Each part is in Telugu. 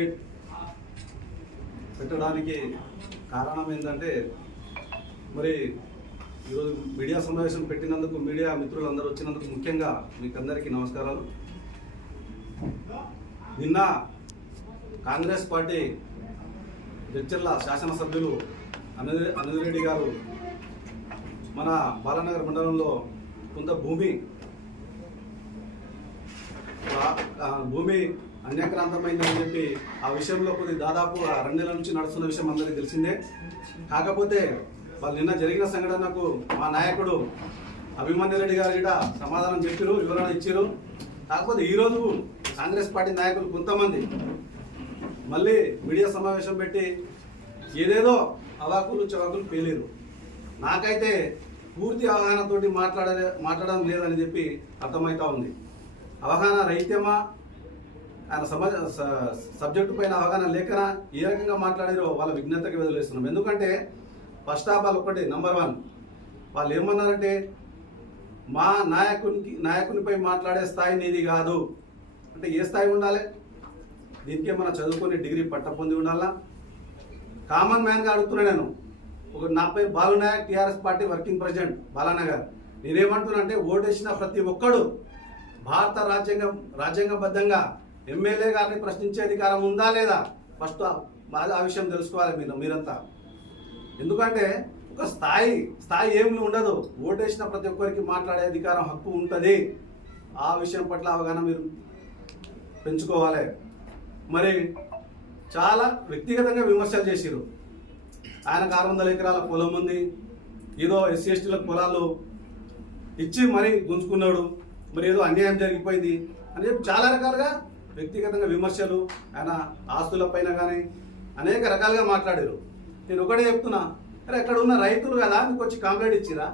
మీట్ పెట్టడానికి కారణం ఏంటంటే, మరి ఈరోజు మీడియా సమావేశం పెట్టినందుకు, మీడియా మిత్రులందరూ వచ్చినందుకు ముఖ్యంగా మీకు అందరికీ నమస్కారాలు. నిన్న కాంగ్రెస్ పార్టీ జడ్చర్ల శాసనసభ్యులు అనిల్ గారు మన బాలానగర్ మండలంలో కొంత భూమి అన్యాక్రాంతమైందని చెప్పి ఆ విషయంలో దాదాపు 2 నెలల నుంచి నడుస్తున్న విషయం అందరికీ తెలిసిందే. కాకపోతే వాళ్ళు నిన్న జరిగిన సంఘటనకు మా నాయకుడు అభిమన్యు రెడ్డి గారు కూడా సమాధానం చెప్పారు, వివరణ ఇచ్చారు. కాకపోతే ఈరోజు కాంగ్రెస్ పార్టీ నాయకులు కొంతమంది మళ్ళీ మీడియా సమావేశం పెట్టి ఏదేదో అవాకులు చవాకులు పేలేరు. నాకైతే పూర్తి అవగాహనతోటి మాట్లాడడం లేదని చెప్పి అర్థమవుతా ఉంది. అవగాహన రహిత్యమా, ఆయన సబ్జెక్టు పైన అవగాహన లేకనా ఏ రకంగా మాట్లాడారో వాళ్ళ విజ్ఞతకి వదిలేస్తున్నాం. ఎందుకంటే ఫస్ట్ ఆఫ్ ఆల్ ఒకటి నంబర్ 1 వాళ్ళు ఏమన్నారంటే, మా నాయకునిపై మాట్లాడే స్థాయి నీది కాదు అంటే ఏ స్థాయి ఉండాలి? దీనికే మన చదువుకొని డిగ్రీ పట్ట పొంది ఉండాలా? కామన్ మ్యాన్గా అడుగుతున్నా నేను. నా పేరు Balu Nayak, TRS party working president Balanagar. నేనేమంటున్నా అంటే, ఓటేసిన ప్రతి ఒక్కడు భారత రాజ్యాంగబద్ధంగా ఎమ్మెల్యే గారిని ప్రశ్నించే అధికారం ఉందా లేదా? ఫస్ట్ ఆ విషయం తెలుసుకోవాలి మీరంతా. ఎందుకంటే ఒక స్థాయి ఏమి ఉండదు. ఓటేసిన ప్రతి ఒక్కరికి మాట్లాడే అధికారం, హక్కు ఉంటుంది. ఆ విషయం పట్ల అవగాహన మీరు పెంచుకోవాలి. మరి చాలా వ్యక్తిగతంగా విమర్శలు చేసిరు. ఆయనకు 600 ఎకరాల పొలం ఉంది, ఏదో ఎస్సీ ఎస్టీలకు పొలాలు ఇచ్చి మరీ గుంజుకున్నాడు, మరి ఏదో అన్యాయం జరిగిపోయింది అని చెప్పి చాలా రకాలుగా వ్యక్తిగతంగా విమర్శలు, ఆయన ఆస్తులపైన కానీ అనేక రకాలుగా మాట్లాడారు. నేను ఒకటే చెప్తున్నా, అరే ఎక్కడ ఉన్న రైతులు కదా మీకు వచ్చి కంప్లైంట్ ఇచ్చిరా?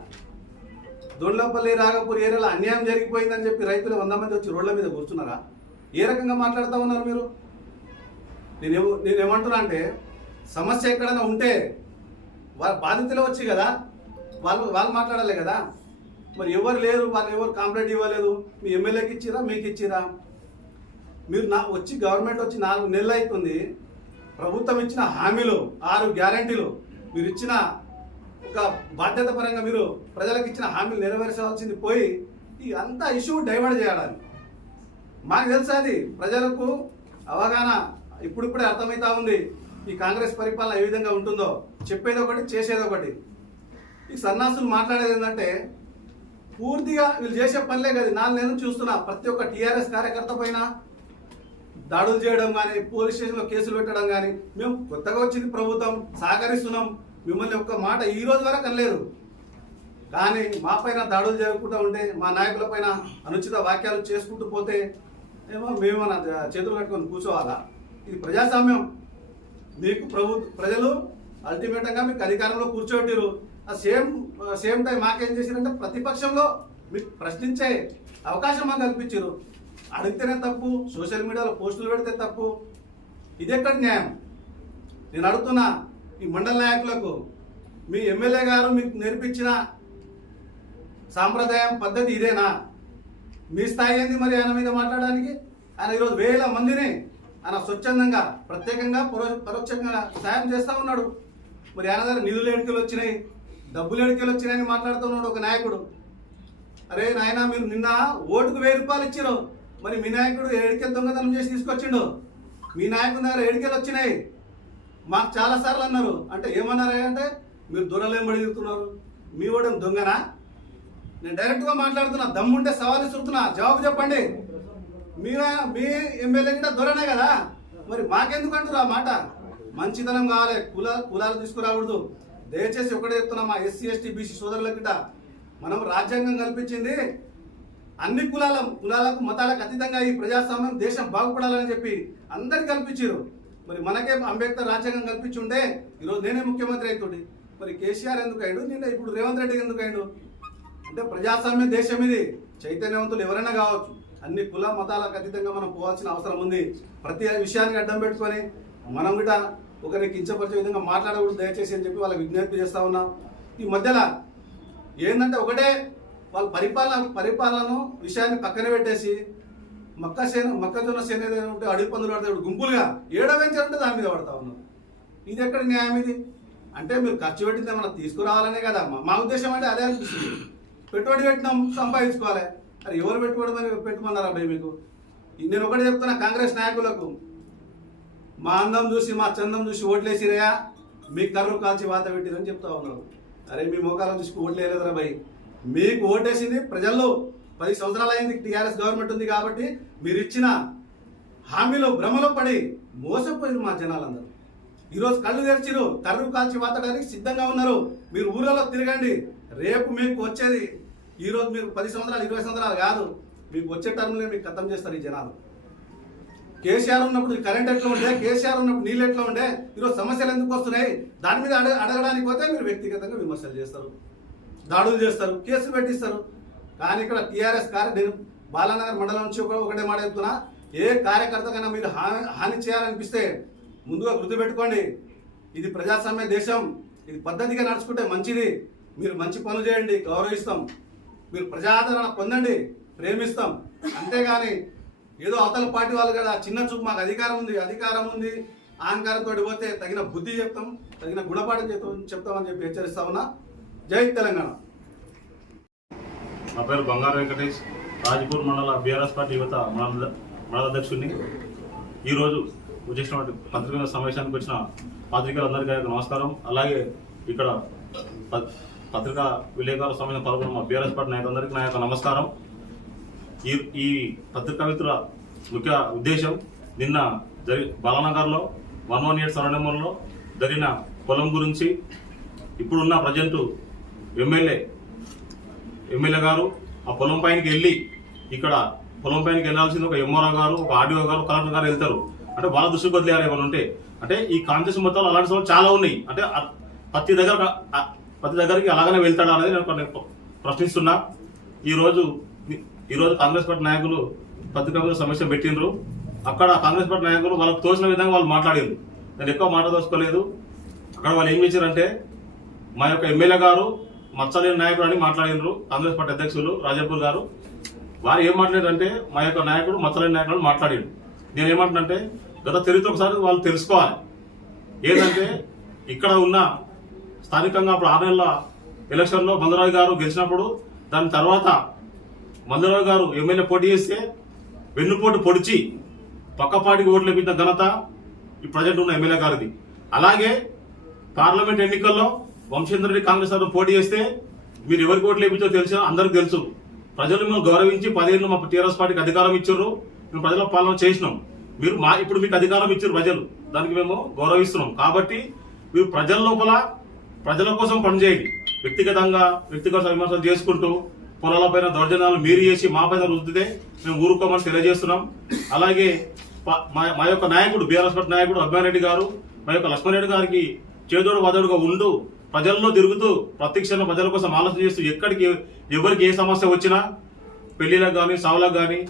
దొండ్లపల్లి, రాఘపూర్ ఏరియాలో అన్యాయం జరిగిపోయిందని చెప్పి రైతులు 100 మంది వచ్చి రోడ్ల మీద కూర్చున్నారా? ఏ రకంగా మాట్లాడుతూ ఉన్నారు మీరు? నేనేమంటున్నా అంటే, సమస్య ఎక్కడైనా ఉంటే వాళ్ళ బాధితులు వచ్చి కదా వాళ్ళు మాట్లాడాలి కదా. మరి ఎవరు లేరు, వాళ్ళు ఎవరు కంప్లైంట్ ఇవ్వలేదు. మీ ఎమ్మెల్యేకి ఇచ్చిరా, మీకు ఇచ్చిరా? మీరు వచ్చి గవర్నమెంట్ వచ్చి 4 నెలలు అవుతుంది. ప్రభుత్వం ఇచ్చిన హామీలు, 6 గ్యారంటీలు, మీరు ఇచ్చిన ఒక బాధ్యత పరంగా మీరు ప్రజలకు ఇచ్చిన హామీలు నెరవేర్చాల్సింది పోయి ఈ అంతా ఇష్యూ డైవర్ట్ చేయాలని మాకు తెలుసు. అది ప్రజలకు అవగాహన ఇప్పుడిప్పుడే అర్థమవుతా ఉంది. ఈ కాంగ్రెస్ పరిపాలన ఏ విధంగా ఉంటుందో, చెప్పేది ఒకటి, చేసేది ఒకటి. ఈ సన్నాసులు మాట్లాడేది ఏంటంటే, పూర్తిగా వీళ్ళు చేసే పనిలే కదా. 4 నెలల నుంచి చూస్తున్నా ప్రతి ఒక్క టీఆర్ఎస్ కార్యకర్త పైన దాడులు చేయడం కానీ, పోలీస్ స్టేషన్లో కేసులు పెట్టడం కానీ. మేము కొత్తగా వచ్చింది ప్రభుత్వం, సహకరిస్తున్నాం, మిమ్మల్ని ఒక్క మాట ఈ రోజు వరకు అనలేదు. కానీ మా పైన దాడులు జరుగుతూ ఉంటే, మా నాయకుల పైన అనుచిత వాక్యాలు చేసుకుంటూ పోతే ఏమో మేమన్నా చేతులు కట్టుకొని కూర్చోవాలా? ఇది ప్రజాస్వామ్యం. మీకు ప్రజలు అల్టిమేటంగా మీకు అధికారంలో కూర్చోబెట్టారు. ఆ సేమ్ టైం మాకేం చేశారంటే, ప్రతిపక్షంలో మీకు ప్రశ్నించే అవకాశం మాకు కల్పించారు. అడిగితేనే తప్పు, సోషల్ మీడియాలో పోస్టులు పెడితే తప్పు. ఇది ఎక్కడ న్యాయం? నేను అడుగుతున్నా ఈ మండల నాయకులకు, మీ ఎమ్మెల్యే గారు మీకు నేర్పించిన సాంప్రదాయం, పద్ధతి ఇదేనా? మీ స్థాయి ఏంది మరి ఆయన మీద మాట్లాడడానికి? ఆయన ఈరోజు 1000 మందిని ఆయన స్వచ్ఛందంగా, ప్రత్యేకంగా, పరోక్షంగా సాయం చేస్తూ ఉన్నాడు. మరి ఆయన దగ్గర నిధులు ఎడికలు వచ్చినాయి, డబ్బులు ఎడికలు వచ్చినాయని మాట్లాడుతున్నాడు ఒక నాయకుడు. అరే నాయన, మీరు నిన్న ఓటుకు 1000 రూపాయలు ఇచ్చారు. మరి మీ నాయకుడు ఎడికలు దొంగతనం చేసి తీసుకొచ్చిండు. మీ నాయకుడి దగ్గర ఎడికలు వచ్చినాయి మాకు చాలాసార్లు అన్నారు. అంటే ఏమన్నారా అంటే, మీరు దొరలేంబడి తిరుగుతున్నారు, మీ ఓడం దొంగనా? నేను డైరెక్ట్గా మాట్లాడుతున్నా, దమ్ముంటే సవాల్ ఇస్తున్నా, జవాబు చెప్పండి. మీ ఎమ్మెల్యే గిట్ట దొరనే కదా, మరి మాకెందుకు అంటారు ఆ మాట? మంచితనం కావాలి, కులాలు తీసుకురాకూడదు. దయచేసి ఒకటే చెప్తున్నా, మా ఎస్సీ ఎస్టీ బీసీ సోదరుల గిట్ట మనం రాజ్యాంగం కల్పించింది అన్ని కులాలకు మతాలకు అతీతంగా ఈ ప్రజాస్వామ్యం, దేశం బాగుపడాలని చెప్పి అందరికి కల్పించారు. మరి మనకే అంబేద్కర్ రాజ్యాంగం కల్పించి ఉంటే ఈరోజు నేనే ముఖ్యమంత్రి అవుతుంది. మరి కేసీఆర్ ఎందుకు అయ్యాడు? నేను ఇప్పుడు రేవంత్ రెడ్డి ఎందుకు అయ్యాడు? అంటే ప్రజాస్వామ్య దేశం ఇది. చైతన్యవంతులు ఎవరైనా కావచ్చు, అన్ని కుల మతాలకు అతీతంగా మనం పోవాల్సిన అవసరం ఉంది. ప్రతి విషయానికి అడ్డం పెట్టుకొని మనం కూడా ఒకరిని కించపరిచే విధంగా మాట్లాడకూడదు దయచేసి అని చెప్పి వాళ్ళకి విజ్ఞప్తి చేస్తూ ఉన్నాం. ఈ మధ్యలో ఏంటంటే ఒకటే, వాళ్ళ పరిపాలన విషయాన్ని పక్కన పెట్టేసి మొక్కజొన్న చేను ఏదైనా ఉంటే అడవి పందులు పడతాయి గుంపులుగా ఏడవేంచాలంటే దాని మీద పడతా ఉన్నారు. ఇది ఎక్కడ న్యాయం ఇది? అంటే మీరు ఖర్చు పెట్టింది ఏమన్నా తీసుకురావాలనే కదా మా ఉద్దేశం. అంటే అదే అనిపిస్తుంది. పెట్టుబడి పెట్టినాం, సంపాదించుకోవాలి. అది ఎవరు పెట్టుమన్నారా భయ్ మీకు? నేను ఒకటి చెప్తున్నా కాంగ్రెస్ నాయకులకు, మా అందం చూసి మా చందం చూసి ఓట్లేసిరయా, మీ కర్రు కాల్చి వాత పెట్టిరని చెప్తా ఉన్నారు. అరే మీ మోకాలను చూసి ఓట్లేదురా భయ్. మీకు ఓటేసింది ప్రజల్లో 10 సంవత్సరాలు అయింది టీఆర్ఎస్ గవర్నమెంట్ ఉంది కాబట్టి మీరు ఇచ్చిన హామీలో భ్రమలో పడి మోసపోయారు మా జనాలందరూ. ఈరోజు కళ్ళు తెరిచిరు, కర్రు కాల్చి వాతడానికి సిద్ధంగా ఉన్నారు. మీరు ఊళ్ళలో తిరగండి. రేపు మీకు వచ్చేది ఈరోజు మీరు 10 సంవత్సరాలు 20 సంవత్సరాలు కాదు, మీకు వచ్చే టర్మ్లో మీకు ఖతం చేస్తారు ఈ జనాలు. కేసీఆర్ ఉన్నప్పుడు కరెంట్ ఎట్లా ఉండే, కేసీఆర్ ఉన్నప్పుడు నీళ్ళు ఎట్లా ఉండే, ఈరోజు సమస్యలు ఎందుకు వస్తున్నాయి దాని మీద అడగడానికి పోతే మీరు వ్యక్తిగతంగా విమర్శలు చేస్తారు, దాడులు చేస్తారు, కేసులు పెట్టిస్తారు. కానీ ఇక్కడ టీఆర్ఎస్ నేను బాలానగర్ మండలం నుంచి ఒకటే మాట చెప్తున్నా, ఏ కార్యకర్తకైనా మీరు హాని చేయాలనిపిస్తే ముందుగా గుర్తుపెట్టుకోండి, ఇది ప్రజాస్వామ్య దేశం, ఇది పద్ధతిగా నడుచుకుంటే మంచిది. మీరు మంచి పనులు చేయండి, గౌరవిస్తాం. మీరు ప్రజాదరణ పొందండి, ప్రేమిస్తాం. అంతేగాని ఏదో అవతల పార్టీ వాళ్ళు కదా చిన్న చూపు, మాకు అధికారం ఉంది అహంకారంతో పోతే తగిన బుద్ధి చెప్తాం, తగిన గుణపాఠం చెప్తామని చెప్పి హెచ్చరిస్తా ఉన్నా. జై తెలంగాణ. నా పేరు బంగారు వెంకటేష్, రాజ్పూర్ మండల బీఆర్ఎస్ పార్టీ యువత మండల అధ్యక్షుడిని. ఈరోజు వచ్చేసినటువంటి పత్రికల సమావేశానికి వచ్చిన పాత్రికలందరికీ నమస్కారం. అలాగే ఇక్కడ పత్రికా విలేకరుల సమావేశం పాల్గొన్న మా బీఆర్ఎస్ పార్టీ నాయకులందరికీ నా యొక్క నమస్కారం. ఈ పత్రికా మిత్రుల ముఖ్య ఉద్దేశం, నిన్న బాలానగర్లో 118 సరౌండింగ్లో జరిగిన పొలం గురించి, ఇప్పుడున్న ప్రజెంట్ ఎమ్మెల్యే గారు ఆ పొలం పైనకి వెళ్ళి, ఇక్కడ పొలం పైనకి వెళ్ళాల్సింది ఒక ఎంఆర్ఓ గారు, ఒక ఆర్డీఓ గారు, కలెక్టర్ గారు వెళ్తారు. అంటే వాళ్ళ దృష్టికి వదిలేయాలి ఏమైనా ఉంటే. అంటే ఈ కాంగ్రెస్ మొత్తాలు అలాంటి సమస్యలు చాలా ఉన్నాయి. అంటే ప్రతి దగ్గరికి అలాగనే వెళ్తాడా అనేది నేను ప్రశ్నిస్తున్నా. ఈరోజు కాంగ్రెస్ పార్టీ నాయకులు పత్రికా సమస్య పెట్టిండ్రు. అక్కడ కాంగ్రెస్ పార్టీ నాయకులు వాళ్ళకు తోచిన విధంగా వాళ్ళు మాట్లాడారు. నేను ఎక్కువ మాట్లాడదలుచుకోలేదు. అక్కడ వాళ్ళు ఏం చేశారంటే, మా యొక్క ఎమ్మెల్యే గారు మచ్చలేని నాయకుడు అని మాట్లాడినారు. కాంగ్రెస్ పార్టీ అధ్యక్షులు రాజాపూర్ గారు వారు ఏం మాట్లాడారంటే, మా యొక్క నాయకుడు మచ్చలేని నాయకుడు మాట్లాడాడు. నేను ఏమంటున్నానంటే, గత చరిత్ర ఒకసారి వాళ్ళు తెలుసుకోవాలి. ఏంటంటే, ఇక్కడ ఉన్న స్థానికంగా అప్పుడు 6 నెలల ఎలక్షన్లో మందరావు గారు గెలిచినప్పుడు, దాని తర్వాత మందరావు గారు ఎమ్మెల్యే పోటీ చేస్తే వెన్నుపోటు పొడిచి పక్కపాటికి ఓట్లు వేపించిన ఘనత ఈ ప్రజెంట్ ఉన్న ఎమ్మెల్యే గారిది. అలాగే పార్లమెంట్ ఎన్నికల్లో వంశేంద్ర రెడ్డి కాంగ్రెస్ తరఫున పోటీ చేస్తే మీరు ఎవరికి ఓట్లు వేయించో తెలుసు, అందరికి తెలుసు. ప్రజలు మేము గౌరవించి 10 ఏళ్ళు మా టీఆర్ఎస్ పార్టీకి అధికారం ఇచ్చారు. మేము ప్రజల పాలన చేసినాం. మీరు ఇప్పుడు మీకు అధికారం ఇచ్చారు ప్రజలు, దానికి మేము గౌరవిస్తున్నాం. కాబట్టి మీరు ప్రజల లోపల ప్రజల కోసం పనిచేయండి. వ్యక్తిగత విమర్శలు చేసుకుంటూ పొలాలపైన దౌర్జన్యాలు మీరు చేసి మా పైన రుద్దితే మేము ఊరుకోమని తెలియజేస్తున్నాం. అలాగే మా యొక్క నాయకుడు బీఆర్ఎస్ పార్టీ నాయకుడు అభిమారెడ్డి గారు, మా యొక్క లక్ష్మణరెడ్డి గారికి చేదోడు వదోడుగా ఉండు ప్రజల్లో తిరుగుతూ ప్రత్యక్షంగా ప్రజల కోసం ఆలోచన చేస్తూ ఎక్కడికి ఎవరికి ఏ సమస్య వచ్చినా, పెళ్లిలకు కానీ, సావులకు కానీ,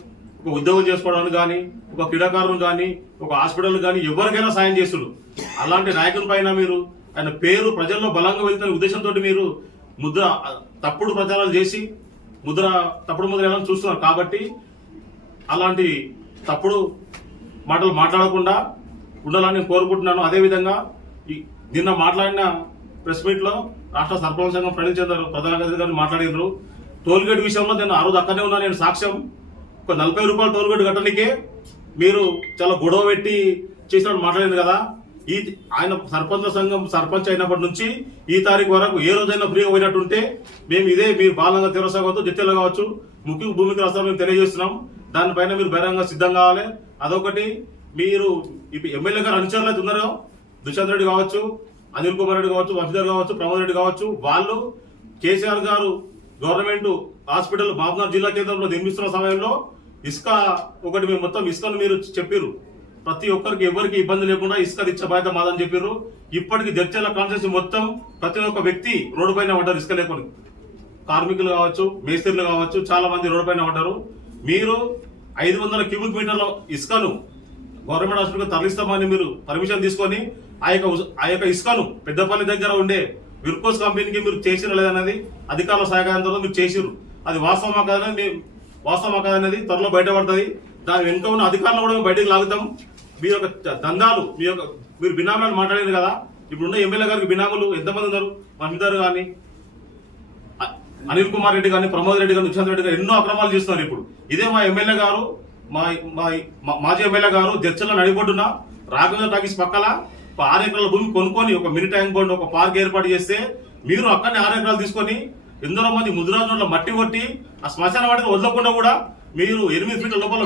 ఒక ఉద్యోగం చేసుకోవడానికి కానీ, ఒక క్రీడాకారులు కానీ, ఒక హాస్పిటల్ కానీ ఎవరికైనా సాయం చేస్తుడు. అలాంటి నాయకుల పైన మీరు ఆయన పేరు ప్రజల్లో బలంగా వెళ్తున్న ఉద్దేశంతో మీరు తప్పుడు ప్రచారాలు చేసి తప్పుడు ముద్ర ఎలా చూస్తున్నారు. కాబట్టి అలాంటి తప్పుడు మాటలు మాట్లాడకుండా ఉండాలని నేను కోరుకుంటున్నాను. అదేవిధంగా నిన్న మాట్లాడిన ప్రెస్ మీట్ లో రాష్ట్ర సర్పంచ్ సంఘం ప్రణీల్ చంద్ర ప్రధాన కార్యదర్శి గారు మాట్లాడినారు. టోల్గేట్ విషయంలో నేను ఆ రోజు అక్కడనే ఉన్నా, నేను సాక్ష్యం. ఒక 40 రూపాయలు టోల్గేట్ కట్టడానికే మీరు చాలా గొడవ పెట్టి చేసినట్టు మాట్లాడింది కదా. ఆయన సర్పంచ్ అయినప్పటి నుంచి ఈ తారీఖు వరకు ఏ రోజైనా ఫ్రీగా పోయినట్టుంటే మేము మీరు బాలంగా తీరసాగవచ్చు, జట్టెలు కావచ్చు, ముఖ్య భూమికి రాష్ట్రాలు మేము తెలియజేస్తున్నాం. దానిపైన మీరు బహిరంగ సిద్ధం కావాలి. అదొకటి. మీరు ఎమ్మెల్యే గారు అనుచరులు అయితే ఉన్నారో, దుశాంత్ రెడ్డి కావచ్చు, అనిల్ కుమార్ రెడ్డి కావచ్చు, వంశీధర్ కావచ్చు, ప్రమోద్ రెడ్డి కావచ్చు, వాళ్ళు కేసీఆర్ గారు గవర్నమెంట్ హాస్పిటల్ మహబూబ్నగర్ జిల్లా కేంద్రంలో నిర్మిస్తున్న సమయంలో మేము మొత్తం ఇసుకను మీరు చెప్పారు. ప్రతి ఒక్కరికి ఎవరికి ఇబ్బంది లేకుండా ఇసుక తెచ్చే బాధ్యత మాదని చెప్పారు. ఇప్పటికి జడ్చర్ల కాన్స్టిట్యూన్సీ మొత్తం ప్రతి ఒక్క వ్యక్తి రోడ్డు పైన పడ్డారు. ఇసుక లేకుండా కార్మికులు కావచ్చు, మేస్త్రీలు కావచ్చు, చాలా మంది రోడ్డు పైన పడ్డారు. మీరు 500 క్యూబిక్ మీటర్ల ఇసుకను గవర్నమెంట్ హాస్పిటల్ తరలిస్తామని మీరు పర్మిషన్ తీసుకొని ఆ యొక్క ఇసుకను పెద్దపల్లి దగ్గర ఉండే విర్కోస్ కంపెనీకి మీరు చేసినా లేదన్నది అధికారుల సహాయకారంతో మీరు చేసిరు. అది వాస్తవమా కాదనేది త్వరలో బయటపడుతుంది. దాని వెనుక ఉన్న అధికారులు కూడా మేము బయటకు లాగుతాం. మీ యొక్క దందాలు, మీరు బినామీలను మాట్లాడారు కదా, ఇప్పుడున్న ఎమ్మెల్యే గారికి బినాములు ఎంతమంది ఉన్నారు? మహిళారు కానీ, అనిల్ కుమార్ రెడ్డి కానీ, ప్రమోద్ రెడ్డి కానీ, ఉచ్చాంత్ రెడ్డి గారు ఎన్నో అక్రమాలు చేస్తున్నారు. ఇప్పుడు ఇదే మా ఎమ్మెల్యే గారు, మాజీ ఎమ్మెల్యే గారు జడ్చల్లో నడిపొడ్డున రాఘవేంద్ర టాకీస్ పక్కల 6 ఎకరాల భూమి కొనుక్కొని ఒక మినీ ట్యాంక్ బండ్, ఒక పార్క్ ఏర్పాటు చేస్తే మీరు అక్కడనే 6 ఎకరాలు తీసుకొని ఎందరో మంది ముద్రాజుల మట్టి కొట్టి ఆ శ్మశాన వాటిని వదలకుండా కూడా మీరు 8 ఫీట్ల లోపల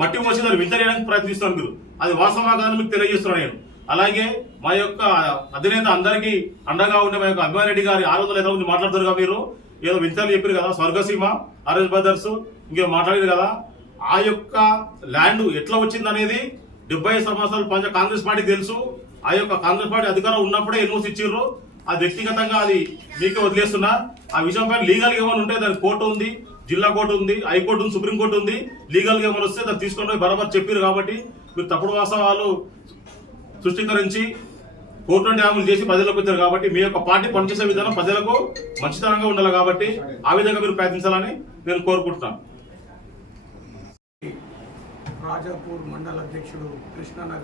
మట్టి పోసి దాన్ని వింతరేయడానికి ప్రయత్నిస్తున్నారు. మీరు అది వాస్తవమా కాదని మీకు తెలియజేస్తున్నాను నేను. అలాగే మా యొక్క అధినేత అందరికీ అండగా ఉండే మా యొక్క అభిమారెడ్డి గారి 600 ఎకరాల గురించి మాట్లాడుతారుగా. మీరు ఏదో వింతలు చెప్పారు కదా, స్వర్గసీమ, ఆర్ఎస్ బ్రదర్స్ ఇంకేదో మాట్లాడారు కదా. ఆ యొక్క ల్యాండ్ ఎట్లా వచ్చిందనేది 75 సంవత్సరాలు కాంగ్రెస్ పార్టీకి తెలుసు. ఆ యొక్క కాంగ్రెస్ పార్టీ అధికారం ఉన్నప్పుడే ఎన్ఓసి ఇచ్చిర్రు. అది వ్యక్తిగతంగా అది మీకే వదిలేస్తున్నా. ఆ విషయం పైన లీగల్ గా ఏమైనా ఉంటే దానికి కోర్టు ఉంది, జిల్లా కోర్టు ఉంది, హైకోర్టు ఉంది, సుప్రీంకోర్టు ఉంది. లీగల్ గా ఏమైనా వస్తే దాన్ని తీసుకొని పోయి బరాబర్ చెప్పారు. కాబట్టి మీరు తప్పుడు వాస్తవాలు సృష్టికరించి కోర్టు న్యాయాలు చేసి ప్రజలకు వచ్చారు. కాబట్టి మీ యొక్క పార్టీ పనిచేసే విధానం ప్రజలకు మంచితనంగా ఉండాలి. కాబట్టి ఆ విధంగా మీరు ప్రయత్నించాలని నేను కోరుకుంటున్నాను. రాజాపూర్ మండల అధ్యక్షుడు కృష్ణన్న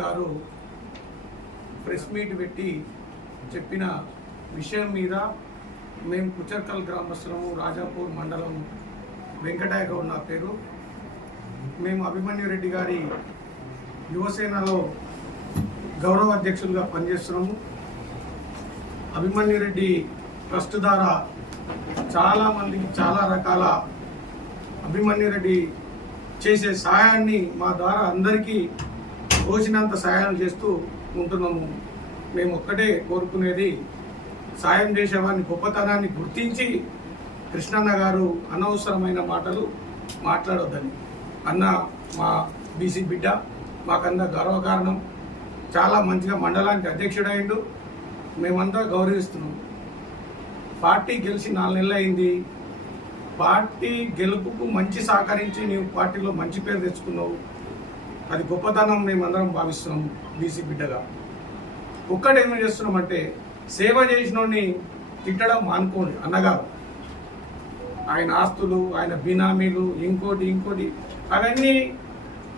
గారు ప్రెస్ మీట్ పెట్టి చెప్పిన విషయం మీద మేము కుచర్కల్ గ్రామస్తులము, రాజాపూర్ మండలం, వెంకటయ్య గౌడ్ నా పేరు. మేము అభిమన్యు రెడ్డి గారి యువసేనలో గౌరవ అధ్యక్షులుగా పనిచేస్తున్నాము. అభిమన్యు రెడ్డి ట్రస్ట్ ద్వారా చాలా మందికి చాలా రకాల అభిమన్యు రెడ్డి చేసే సహాయాన్ని మా ద్వారా అందరికీ తోచినంత సహాయం చేస్తూ ఉంటున్నాము. మేము ఒక్కటే కోరుకునేది, సాయం చేసేవాడిని గొప్పతనాన్ని గుర్తించి కృష్ణన్న గారు అనవసరమైన మాటలు మాట్లాడొద్దని. అన్న మా బీసీ బిడ్డ, మాకంతా గర్వకారణం. చాలా మంచిగా మండలానికి అధ్యక్షుడైండు. మేమంతా గౌరవిస్తున్నాం. పార్టీ గెలిచి 4 నెలలు అయింది. పార్టీ గెలుపుకు మంచి సహకరించి నీవు పార్టీలో మంచి పేరు తెచ్చుకున్నావు. అది గొప్పతనం మేమందరం భావిస్తున్నాం. బీసీ బిడ్డగా ఒక్కటేమి చేస్తున్నామంటే, సేవ చేసినోడిని తిట్టడం మానుకోండి. అన్నగారు ఆయన ఆస్తులు, ఆయన బినామీలు, ఇంకోటి అవన్నీ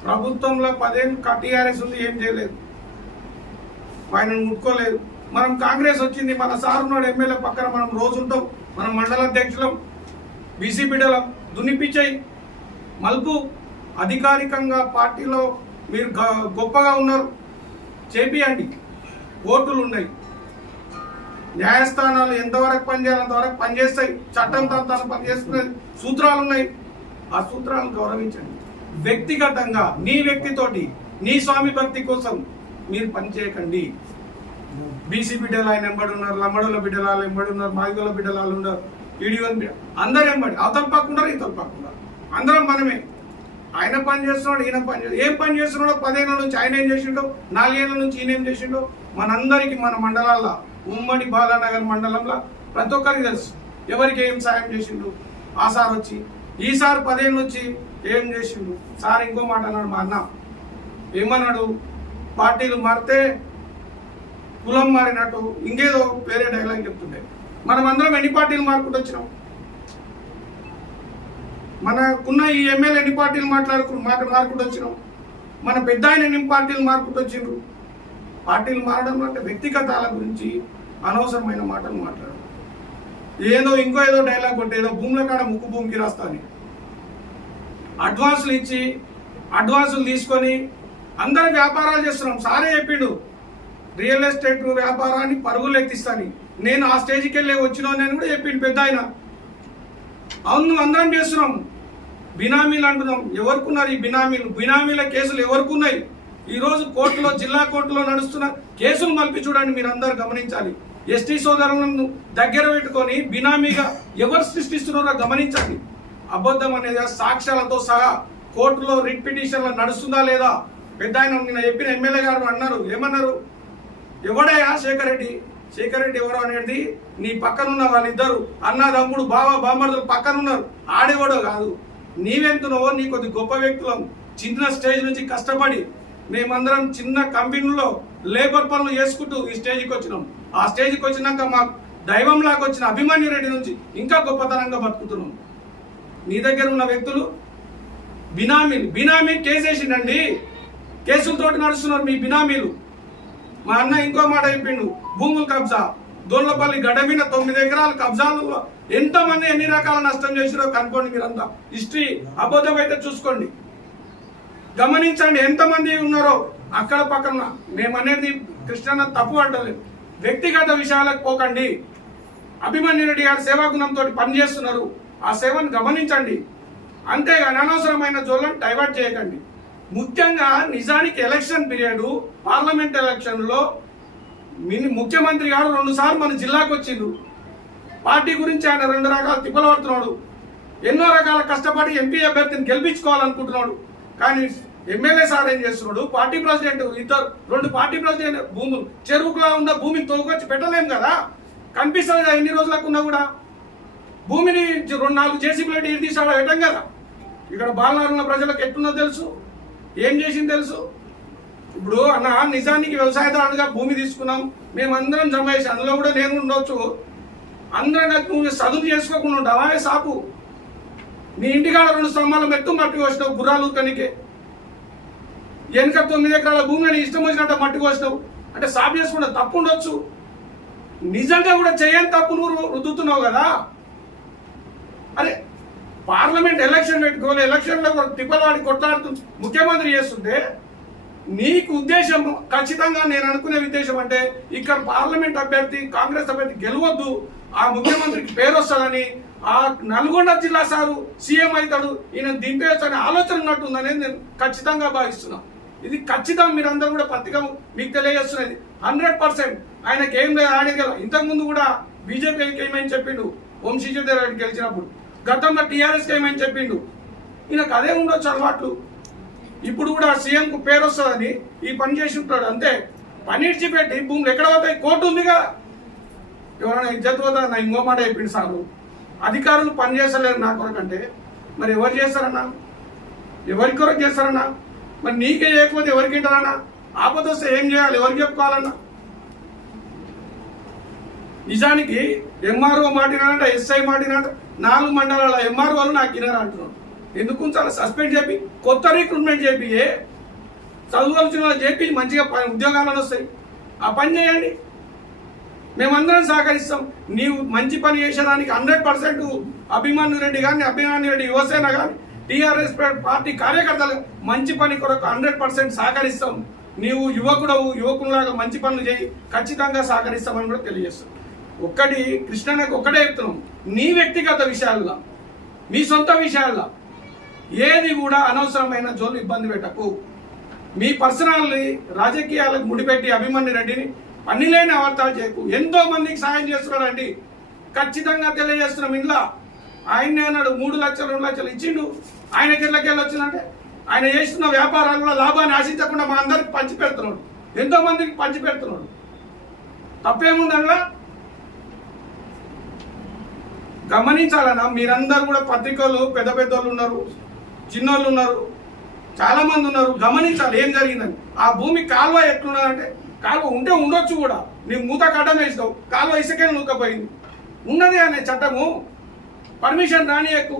ప్రభుత్వంలో 10 ఏళ్ళు టీఆర్ఎస్ ఉంది, ఏం చేయలేదు, ఆయనను ముట్టుకోలేదు. మనం కాంగ్రెస్ వచ్చింది, మన సార్ ఉన్నాడు ఎమ్మెల్యే పక్కన, మనం రోజు ఉంటాం. మనం మండల అధ్యక్షులం, బీసీ బిడ్డలం. దున్నిపించాయి మలుపు. అధికారికంగా పార్టీలో మీరు గొప్పగా ఉన్నారు, చేపియండి. ఓటులు ఉన్నాయి, న్యాయస్థానాలు ఎంతవరకు పనిచేయాలి అంతవరకు పనిచేస్తాయి. చట్టం తను పనిచేస్తున్నది, సూత్రాలు ఉన్నాయి. ఆ సూత్రాలను గౌరవించండి. వ్యక్తిగతంగా నీ వ్యక్తితోటి, నీ స్వామి భక్తి కోసం మీరు పనిచేయకండి. బీసీ బిడ్డలు ఆయన ఎంబడి ఉన్నారు, లమ్మడుల బిడ్డలు వాళ్ళు ఎంబడి ఉన్నారు, మాదిగల బిడ్డలు వాళ్ళు ఉన్నారు, ఈడీవన్ బిడ్డ అందరు ఎంబడి. అవతల పక్కన్నారు, ఇతల పక్కన్నారు, అందరం మనమే. ఆయన పని చేస్తున్నాడు, ఈయన పని చేస్తున్నాడు. ఏం పని చేస్తున్నాడో 10 ఏళ్ళ నుంచి ఆయన ఏం చేసిండో, 4 ఏళ్ళ నుంచి ఈయన ఏం చేసిండో మనందరికీ, మన మండలాల్లో, ఉమ్మడి బాలానగర్ మండలంలో ప్రతి ఒక్కరికి తెలుసు ఎవరికి ఏం సాయం చేసిండు. ఆ సార్ వచ్చి ఈసారి 10 ఏళ్ళ నుంచి ఏం చేసిండు. సార్ ఇంకో మాట అన్నాడు, మా అన్న ఏమన్నాడు, పార్టీలు మారితే కులం మారినట్టు ఇంకేదో వేరే డైలాగ్ చెప్తుండే. మనం అందరం ఎన్ని పార్టీలు మారుకుంటూ వచ్చినాం? మనకున్న ఈ ఎమ్మెల్యే ఎన్ని పార్టీలు మారుకుంటూ వచ్చినాం? మన పెద్ద ఆయన ఎన్ని పార్టీలు మారుకుంటూ వచ్చిండ్రు? పార్టీలు మారడం అంటే వ్యక్తిగతాల గురించి అనవసరమైన మాటలు మాట్లాడడం. ఇంకో ఏదో డైలాగ్ కొట్టి ఏదో భూముల కాడ ముక్కు భూమికి రాస్తా అని అడ్వాన్సులు ఇచ్చి, అడ్వాన్సులు తీసుకొని అందరు వ్యాపారాలు చేస్తున్నాం. సారే చెప్పిండు, రియల్ ఎస్టేట్ వ్యాపారాన్ని పరుగులు ఎత్తిస్తాని. నేను ఆ స్టేజ్కి వెళ్ళి వచ్చినా నేను కూడా చెప్పిండు పెద్ద ఆయన. అవును, అందరం చేస్తున్నాం. బినామీలు అంటున్నాం. ఎవరుకున్నారు ఈ బినామీలు? బినామీల కేసులు ఎవరుకున్నాయి? ఈరోజు కోర్టులో, జిల్లా కోర్టులో నడుస్తున్న కేసులు మలిపి చూడండి. మీరు అందరు గమనించాలి. ఎస్టీ సోదరులను దగ్గర పెట్టుకొని బినామీగా ఎవరు సృష్టిస్తున్నారో గమనించండి. అబద్ధం అనేది సాక్ష్యాలతో సహా కోర్టులో రిట్ పిటిషన్లో నడుస్తుందా లేదా? పెద్ద ఆయన నిన్న చెప్పిన ఎమ్మెల్యే గారు అన్నారు, ఏమన్నారు? ఎవడయా శేఖర్ రెడ్డి ఎవరు అనేది నీ పక్కనున్న వాళ్ళిద్దరు అన్నదమ్ముడు, బామర్దులు పక్కనున్నారు. ఆడేవాడో కాదు. నీవెంతునవో నీ కొద్ది గొప్ప వ్యక్తులం. చిన్న స్టేజ్ నుంచి కష్టపడి మేమందరం చిన్న కంపెనీలో లేబర్ పనులు చేసుకుంటూ ఈ స్టేజ్కి వచ్చినాం. ఆ స్టేజ్కి వచ్చినాక మా దైవంలాగా వచ్చిన అభిమన్యు రెడ్డి నుంచి ఇంకా గొప్పతనంగా బతుకుతున్నాం. నీ దగ్గర ఉన్న వ్యక్తులు బినామీ కేసు వేసిండండి. కేసులతోటి నడుస్తున్నారు మీ బినామీలు. మా అన్న ఇంకో మాట చెప్పిండు, భూములు కబ్జా దొర్లపల్లి గడ్డ మీద 9 ఎకరాల కబ్జాలలో ఎంతమంది ఎన్ని రకాల నష్టం చేసిరో కనుక్కోండి. మీరంతా హిస్టరీ అబద్ధం అయితే చూసుకోండి, గమనించండి ఎంతమంది ఉన్నారో అక్కడ పక్కన. మేమనేది కృష్ణన్న తప్పు అంటలేదు, వ్యక్తిగత విషయాలకు పోకండి. అభిమన్యు రెడ్డి గారు సేవాగుణంతో పనిచేస్తున్నారు, ఆ సేవను గమనించండి. అంతేగాని అనవసరమైన జోళ్ళను డైవర్ట్ చేయకండి. ముఖ్యంగా నిజానికి ఎలక్షన్ పీరియడ్, పార్లమెంట్ ఎలక్షన్లో ముఖ్యమంత్రి గారు 2 సార్లు మన జిల్లాకు వచ్చిండు. పార్టీ గురించి ఆయన 2 రకాల తిప్పలు పడుతున్నాడు. ఎన్నో రకాల కష్టపడి ఎంపీ అభ్యర్థిని గెలిపించుకోవాలనుకుంటున్నాడు. కానీ ఎమ్మెల్యే సార్ ఏం చేస్తున్నాడు, పార్టీ ప్రెసిడెంట్ 2 పార్టీ ప్రెసిడెంట్ భూములు చెరువుకులా ఉన్న భూమిని తోకొచ్చి పెట్టలేం కదా, కనిపిస్తుంది కదా ఎన్ని రోజులకు ఉన్నా కూడా. భూమిని 2-4 జేసీబీలు ఇటు తీసాడు పెట్టం కదా. ఇక్కడ బాలనారున్న ప్రజలకు ఎట్టున్నదో తెలుసు, ఏం చేసింది తెలుసు. ఇప్పుడు అన్న నిజానికి వ్యవసాయదారుడుగా భూమి తీసుకున్నాం, మేమందరం జమ చేసి అందులో కూడా నేను ఉండొచ్చు. అందరం నువ్వు చదువు చేసుకోకుండా ఉంటావా సాపు? నీ ఇంటికాడ 2 స్తంభాలు మెత్తు మట్టి కోసినావు గుర్రాలు కనికే. వెనుక 9 ఎకరాల భూమిని ఇష్టం వచ్చినట్టు మట్టి కోసినావు అంటే సాపు చేసుకుంటా తప్పు ఉండొచ్చు. నిజంగా కూడా చేయని తప్పు నువ్వు రుద్దుతున్నావు కదా. అరే పార్లమెంట్ ఎలక్షన్ పెట్టుకోవాలి, ఎలక్షన్లో తిప్పలు వాడి కొట్లాడుతూ ముఖ్యమంత్రి చేస్తుంటే నీకు ఉద్దేశం ఖచ్చితంగా నేను అనుకునే ఉద్దేశం అంటే ఇక్కడ పార్లమెంట్ అభ్యర్థి కాంగ్రెస్ అభ్యర్థి గెలవద్దు, ఆ ముఖ్యమంత్రికి పేరు వస్తుందని, ఆ నల్గొండ జిల్లా సారు సీఎం అవుతాడు, ఈయన దింపేయచ్చు అనే ఆలోచన ఉన్నట్టుందనేది నేను ఖచ్చితంగా భావిస్తున్నాను. ఇది ఖచ్చితంగా మీరందరూ కూడా పత్రిక మీకు తెలియజేస్తున్నది 100%. ఆయనకి ఏం లేదు ఆడగల. ఇంతకుముందు కూడా బీజేపీకి ఏమని చెప్పిండు వంశీచంద్ర రెడ్డి గెలిచినప్పుడు, గతంలో టీఆర్ఎస్కి ఏమని చెప్పిండు. ఈయనకు అదే ఉండొచ్చు అలవాట్లు. ఇప్పుడు కూడా సీఎంకు పేరు వస్తుందని ఈ పని చేసి ఉంటాడు అంతే. పని ఇచ్చిపెట్టి భూములు ఎక్కడ పోతాయి, కోర్టు ఉంది కదా. ఎవరైనా ఇజ్జత్ పోతా నా ఇంకో మాట చెప్పిండు సారు, అధికారులు పని చేస్తలేరు నా కొరకంటే మరి ఎవరు చేస్తారన్నా, ఎవరి కొరకు చేస్తారన్నా? మరి నీకే చేయకపోతే ఎవరికి వింటారన్నా? ఆపద వస్తే ఏం చేయాలి, ఎవరికి చెప్పుకోవాలన్నా? నిజానికి ఎంఆర్ఓ మాటినారంట, ఎస్ఐ మాటినారంట, 4 మండలాల ఎంఆర్ఓలు నాకు వినరా అంటున్నాడు. ఎందుకు చాలా సస్పెండ్ చేపి కొత్త రిక్రూట్మెంట్ చేపి చదువుకొచ్చిన చేపి మంచిగా ఉద్యోగాలను వస్తాయి. ఆ పని చేయండి, మేమందరం సహకరిస్తాం. నీవు మంచి పని చేసేదానికి 100% అభిమన్యు రెడ్డి కానీ, అభిమన్యు రెడ్డి యువసేన కానీ, టీఆర్ఎస్ పార్టీ కార్యకర్తలు మంచి పని కొరకు 100% సహకరిస్తాం. నీవు యువకులాగా మంచి పనులు చేయి, ఖచ్చితంగా సహకరిస్తామని కూడా తెలియజేస్తాం. ఒక్కటి కృష్ణన్నకు ఒక్కటే చెప్తున్నాం, నీ వ్యక్తిగత విషయాల్లో, మీ సొంత విషయాల్లో ఏది కూడా అనవసరమైన జోలు ఇబ్బంది పెట్టకు. మీ పర్సనల్ని రాజకీయాలకు ముడిపెట్టి అభిమన్యు రెడ్డిని పనిలేని అవార్తాలు చేయకు. ఎంతో మందికి సాయం చేస్తున్నాడండి, ఖచ్చితంగా తెలియజేస్తున్నాం. ఇంట్లో ఆయన్నే అన్నాడు 3 లక్షలు 2 లక్షలు ఇచ్చిండు, ఆయనకి ఎట్లకెళ్ళి వచ్చిందంటే ఆయన చేస్తున్న వ్యాపారాల్లో లాభాన్ని ఆశించకుండా మా అందరికి పంచి పెడుతున్నాడు, ఎంతో మందికి పంచి పెడుతున్నాడు. తప్పేముంది అందులో? గమనించాలన్నా మీరందరూ కూడా. పత్రికలు పెద్ద పెద్దోళ్ళు ఉన్నారు, చిన్నోళ్ళు ఉన్నారు, చాలా మంది ఉన్నారు. గమనించాలి ఏం జరిగిందని. ఆ భూమి కాలువ ఎట్లున్నదంటే, కాలువ ఉంటే ఉండొచ్చు కూడా, నీ మూత కట్టం వేసినావు, కాలువ ఇసుకెళ్ళి నూకపోయింది. ఉన్నది అనే చట్టము, పర్మిషన్ రానియకు,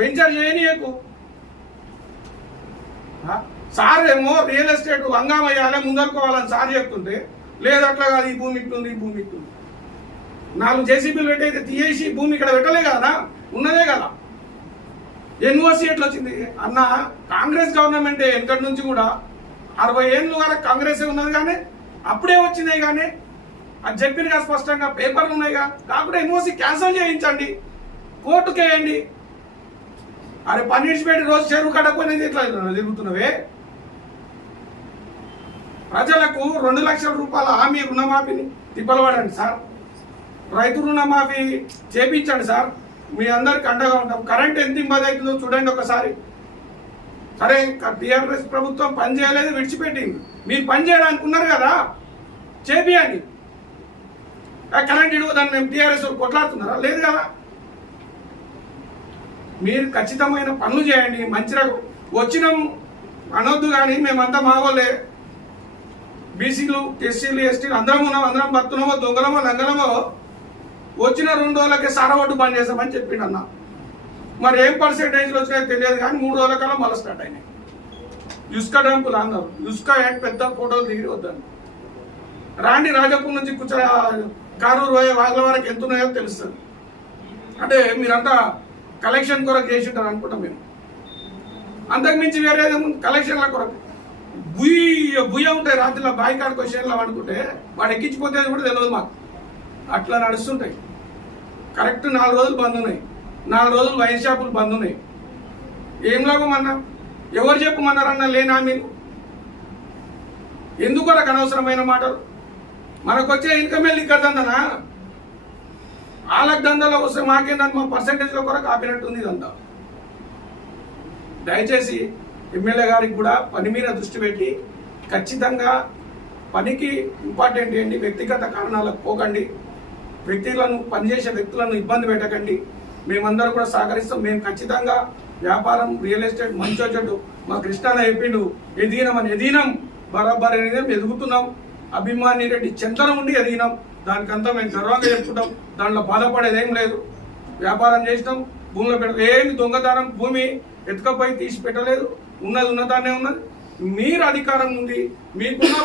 వెంచర్ చేయనియకు. సార్ ఏమో రియల్ ఎస్టేట్ హంగామయ్యాలే ముందరుకోవాలని సార్ చెప్తుంటే, లేదు అట్లా కాదు, ఈ భూమి ఇట్టుంది, ఈ భూమి ఇట్టుంది. 4 జేసీబీలు పెట్టయితే తీయేసి భూమి ఇక్కడ పెట్టలే కదా, ఉన్నదే కదా. ఎన్ఓసి ఎట్లా వచ్చింది అన్న? కాంగ్రెస్ గవర్నమెంట్ వెనకటి నుంచి కూడా 60 ఏళ్ళు వరకు కాంగ్రెసే ఉన్నది, కానీ అప్పుడే వచ్చినాయి. కానీ అది చెప్పినగా స్పష్టంగా పేపర్లు ఉన్నాయిగా. కాకుండా ఎన్ఓసి క్యాన్సిల్ చేయించండి, కోర్టుకు వేయండి. అరే పనిష్మెంట్ రోజు చెరువు కట్టకపోయినది ఇట్లా తిరుగుతున్నవే. ప్రజలకు 2 లక్షల రూపాయల హామీ రుణమాఫీని తిప్పలవాడండి సార్. రైతు రుణమాఫీ చేపించండి సార్, మీ అందరికి అండగా ఉంటాం. కరెంట్ ఎంత ఇబ్బంది అవుతుందో చూడండి ఒకసారి. సరే టీఆర్ఎస్ ప్రభుత్వం పని చేయలేదు, విడిచిపెట్టింది. మీరు పని చేయడానికి ఉన్నారు కదా, చేపియండి. కరెంట్ ఇవ్వదని మేము టీఆర్ఎస్ కొట్లాడుతున్నారా? లేదు కదా. మీరు ఖచ్చితమైన పనులు చేయండి. మంచిగా వచ్చినాం అనొద్దు, కానీ మేమంతా మావోలే, బీసీలు ఎస్సీలు ఎస్టీలు అందరం ఉన్నాం, అందరం బతున్నామో దొంగలమో లంగలమో. వచ్చిన 2 రోజులకే సారా ఒడ్డు బంద్ చేస్తామని చెప్పిండు అన్న. మరి ఏం పర్సెంటేజ్లు వచ్చినాయో తెలియదు కానీ 3 రోజుల కాలం మళ్ళీ స్టార్ట్ అయినాయి. ఇసుక డంపులు అన్నారు. ఇసుక పెద్ద ఫోటోలు దిగి వద్దాను. రాండి రాజపూర్ నుంచి కారూరు పోయే వాగుల వరకు ఎంత ఉన్నాయో తెలుస్తుంది. అంటే మీరంతా కలెక్షన్ కొరకు చేసి ఉంటారు అనుకుంటాం మేము. అంతకుమించి వేరే కలెక్షన్ల కొరకు బుయ్య ఉంటాయి. రాత్రిలో బాయికాడ క్వశ్చన్లో అనుకుంటే వాడు ఎక్కించిపోతే కూడా తెలియదు మాకు. అట్లా నడుస్తుంటాయి. కరెక్ట్ 4 రోజులు బంద్ ఉన్నాయి. 4 రోజులు వైన్ షాపులు బంద్ ఉన్నాయి. ఏం లాభం అన్నా? ఎవరు చెప్పమన్నారన్నా లేనా మీరు? ఎందుకు అనవసరమైన మాటలు? మనకు వచ్చే ఇన్కమ్ వెళ్ళి ఇక్కడ దందనా? వాళ్ళకి దందాలో వస్తే మాకేందని మా పర్సంటేజ్లో కొరకు ఆపినట్టుంది ఇదంతా. దయచేసి ఎమ్మెల్యే గారికి కూడా పని మీద దృష్టి పెట్టి ఖచ్చితంగా పనికి ఇంపార్టెంట్ ఏంటి, వ్యక్తిగత కారణాలకు పోకండి, పనిచేసే వ్యక్తులను ఇబ్బంది పెట్టకండి. మేమందరూ కూడా సహకరిస్తాం. మేము ఖచ్చితంగా వ్యాపారం రియల్ ఎస్టేట్ మంచి వచ్చేట్టు మా కృష్ణాన్న చెప్పిండు ఎదిగినాం బరాబర్ ఎదుగుతున్నాం. అభిమాని రెడ్డి చెంతనం ఉండి ఎదిగినాం. దానికంతా మేము గర్వంగా చెప్పుకుంటాం. దాంట్లో బాధపడేది ఏం లేదు. వ్యాపారం చేసినాం, భూమిలో పెట్టలేదు. ఏమి దొంగతనం భూమి ఎత్తుకపోయి తీసి పెట్టలేదు. ఉన్నదాన్నే ఉన్నది. మీరు అధికారం ఉంది, మీకున్న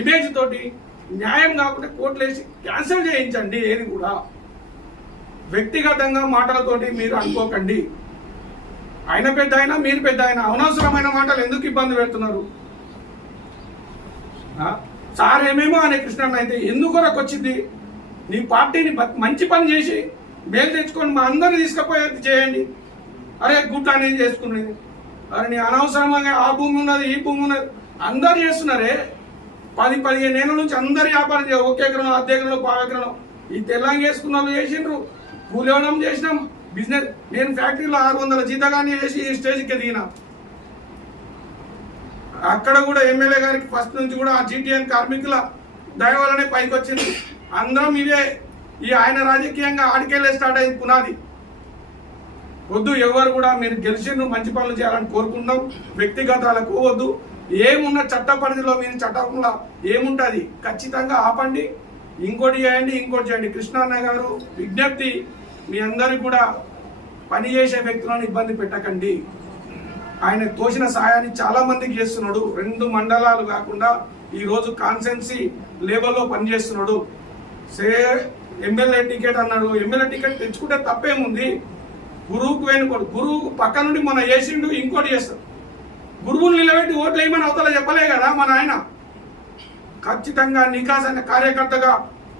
ఇమేజ్ తోటి న్యాయం కాకుండా కోర్టులు వేసి క్యాన్సిల్ చేయించండి. ఏది కూడా వ్యక్తిగతంగా మాటలతోటి మీరు అనుకోకండి. ఆయన పెద్ద అయినా మీరు పెద్ద అయినా అనవసరమైన మాటలు ఎందుకు ఇబ్బంది పెడుతున్నారు? సార్ ఏమేమో అనే కృష్ణన్న అయితే ఎందుకు వచ్చింది? నీ పార్టీని మంచి పని చేసి మేలు తెచ్చుకొని మా అందరిని తీసుకుపోయేది చేయండి. అరే గుట్ట అనేది చేసుకునేది. అరే నీ అనవసరంగా ఆ భూమి ఉన్నది ఈ భూమి ఉన్నది అందరు చేస్తున్నారే. 10-15 ఏళ్ళ నుంచి అందరు వ్యాపారం చేయాలి. 1 ఎకరంలో 1/2 ఎకరంలో 1/4 ఎకరంలో ఈ తెల్లంగా చేసుకున్న వాళ్ళు చేసిండ్రు. కూలివడం చేసినాం. బిజినెస్ నేను ఫ్యాక్టరీలో 600 జీతగానే చేసి ఈ స్టేజ్కి ఎదిగినా. అక్కడ కూడా ఎమ్మెల్యే గారికి ఫస్ట్ నుంచి కూడా ఆ జీటీఎన్ కార్మికుల దయ వల్లనే పైకి వచ్చింది. అందరం ఇవే. ఈ ఆయన రాజకీయంగా ఆడికెళ్ళే స్టార్ట్ అయింది పునాది. వద్దు, ఎవరు కూడా మీరు గెలిచిండ్రు మంచి పనులు చేయాలని కోరుకుంటాం. వ్యక్తిగతాలకు వద్దు. ఏమున్న చట్ట పరిధిలో మీరు చట్టంలో ఏముంటుంది ఖచ్చితంగా ఆపండి. ఇంకోటి చేయండి. కృష్ణాన్న గారు విజ్ఞప్తి, మీ అందరికి కూడా పనిచేసే వ్యక్తులను ఇబ్బంది పెట్టకండి. ఆయన తోచిన సాయాన్ని చాలా మందికి చేస్తున్నాడు. 2 మండలాలు కాకుండా ఈరోజు కాన్స్టెన్సీ లెవెల్లో పనిచేస్తున్నాడు. ఎమ్మెల్యే టికెట్ అన్నాడు. ఎమ్మెల్యే టికెట్ తెచ్చుకుంటే తప్పేముంది? గురువుకు వేనుకోడు. గురువుకు పక్క నుండి మన వేసిండు, ఇంకోటి చేస్తాడు. గురువులు నిలబెట్టి ఓట్లు వేయమని అవతల చెప్పలే కదా మన ఆయన. ఖచ్చితంగా నికాసైన కార్యకర్తగా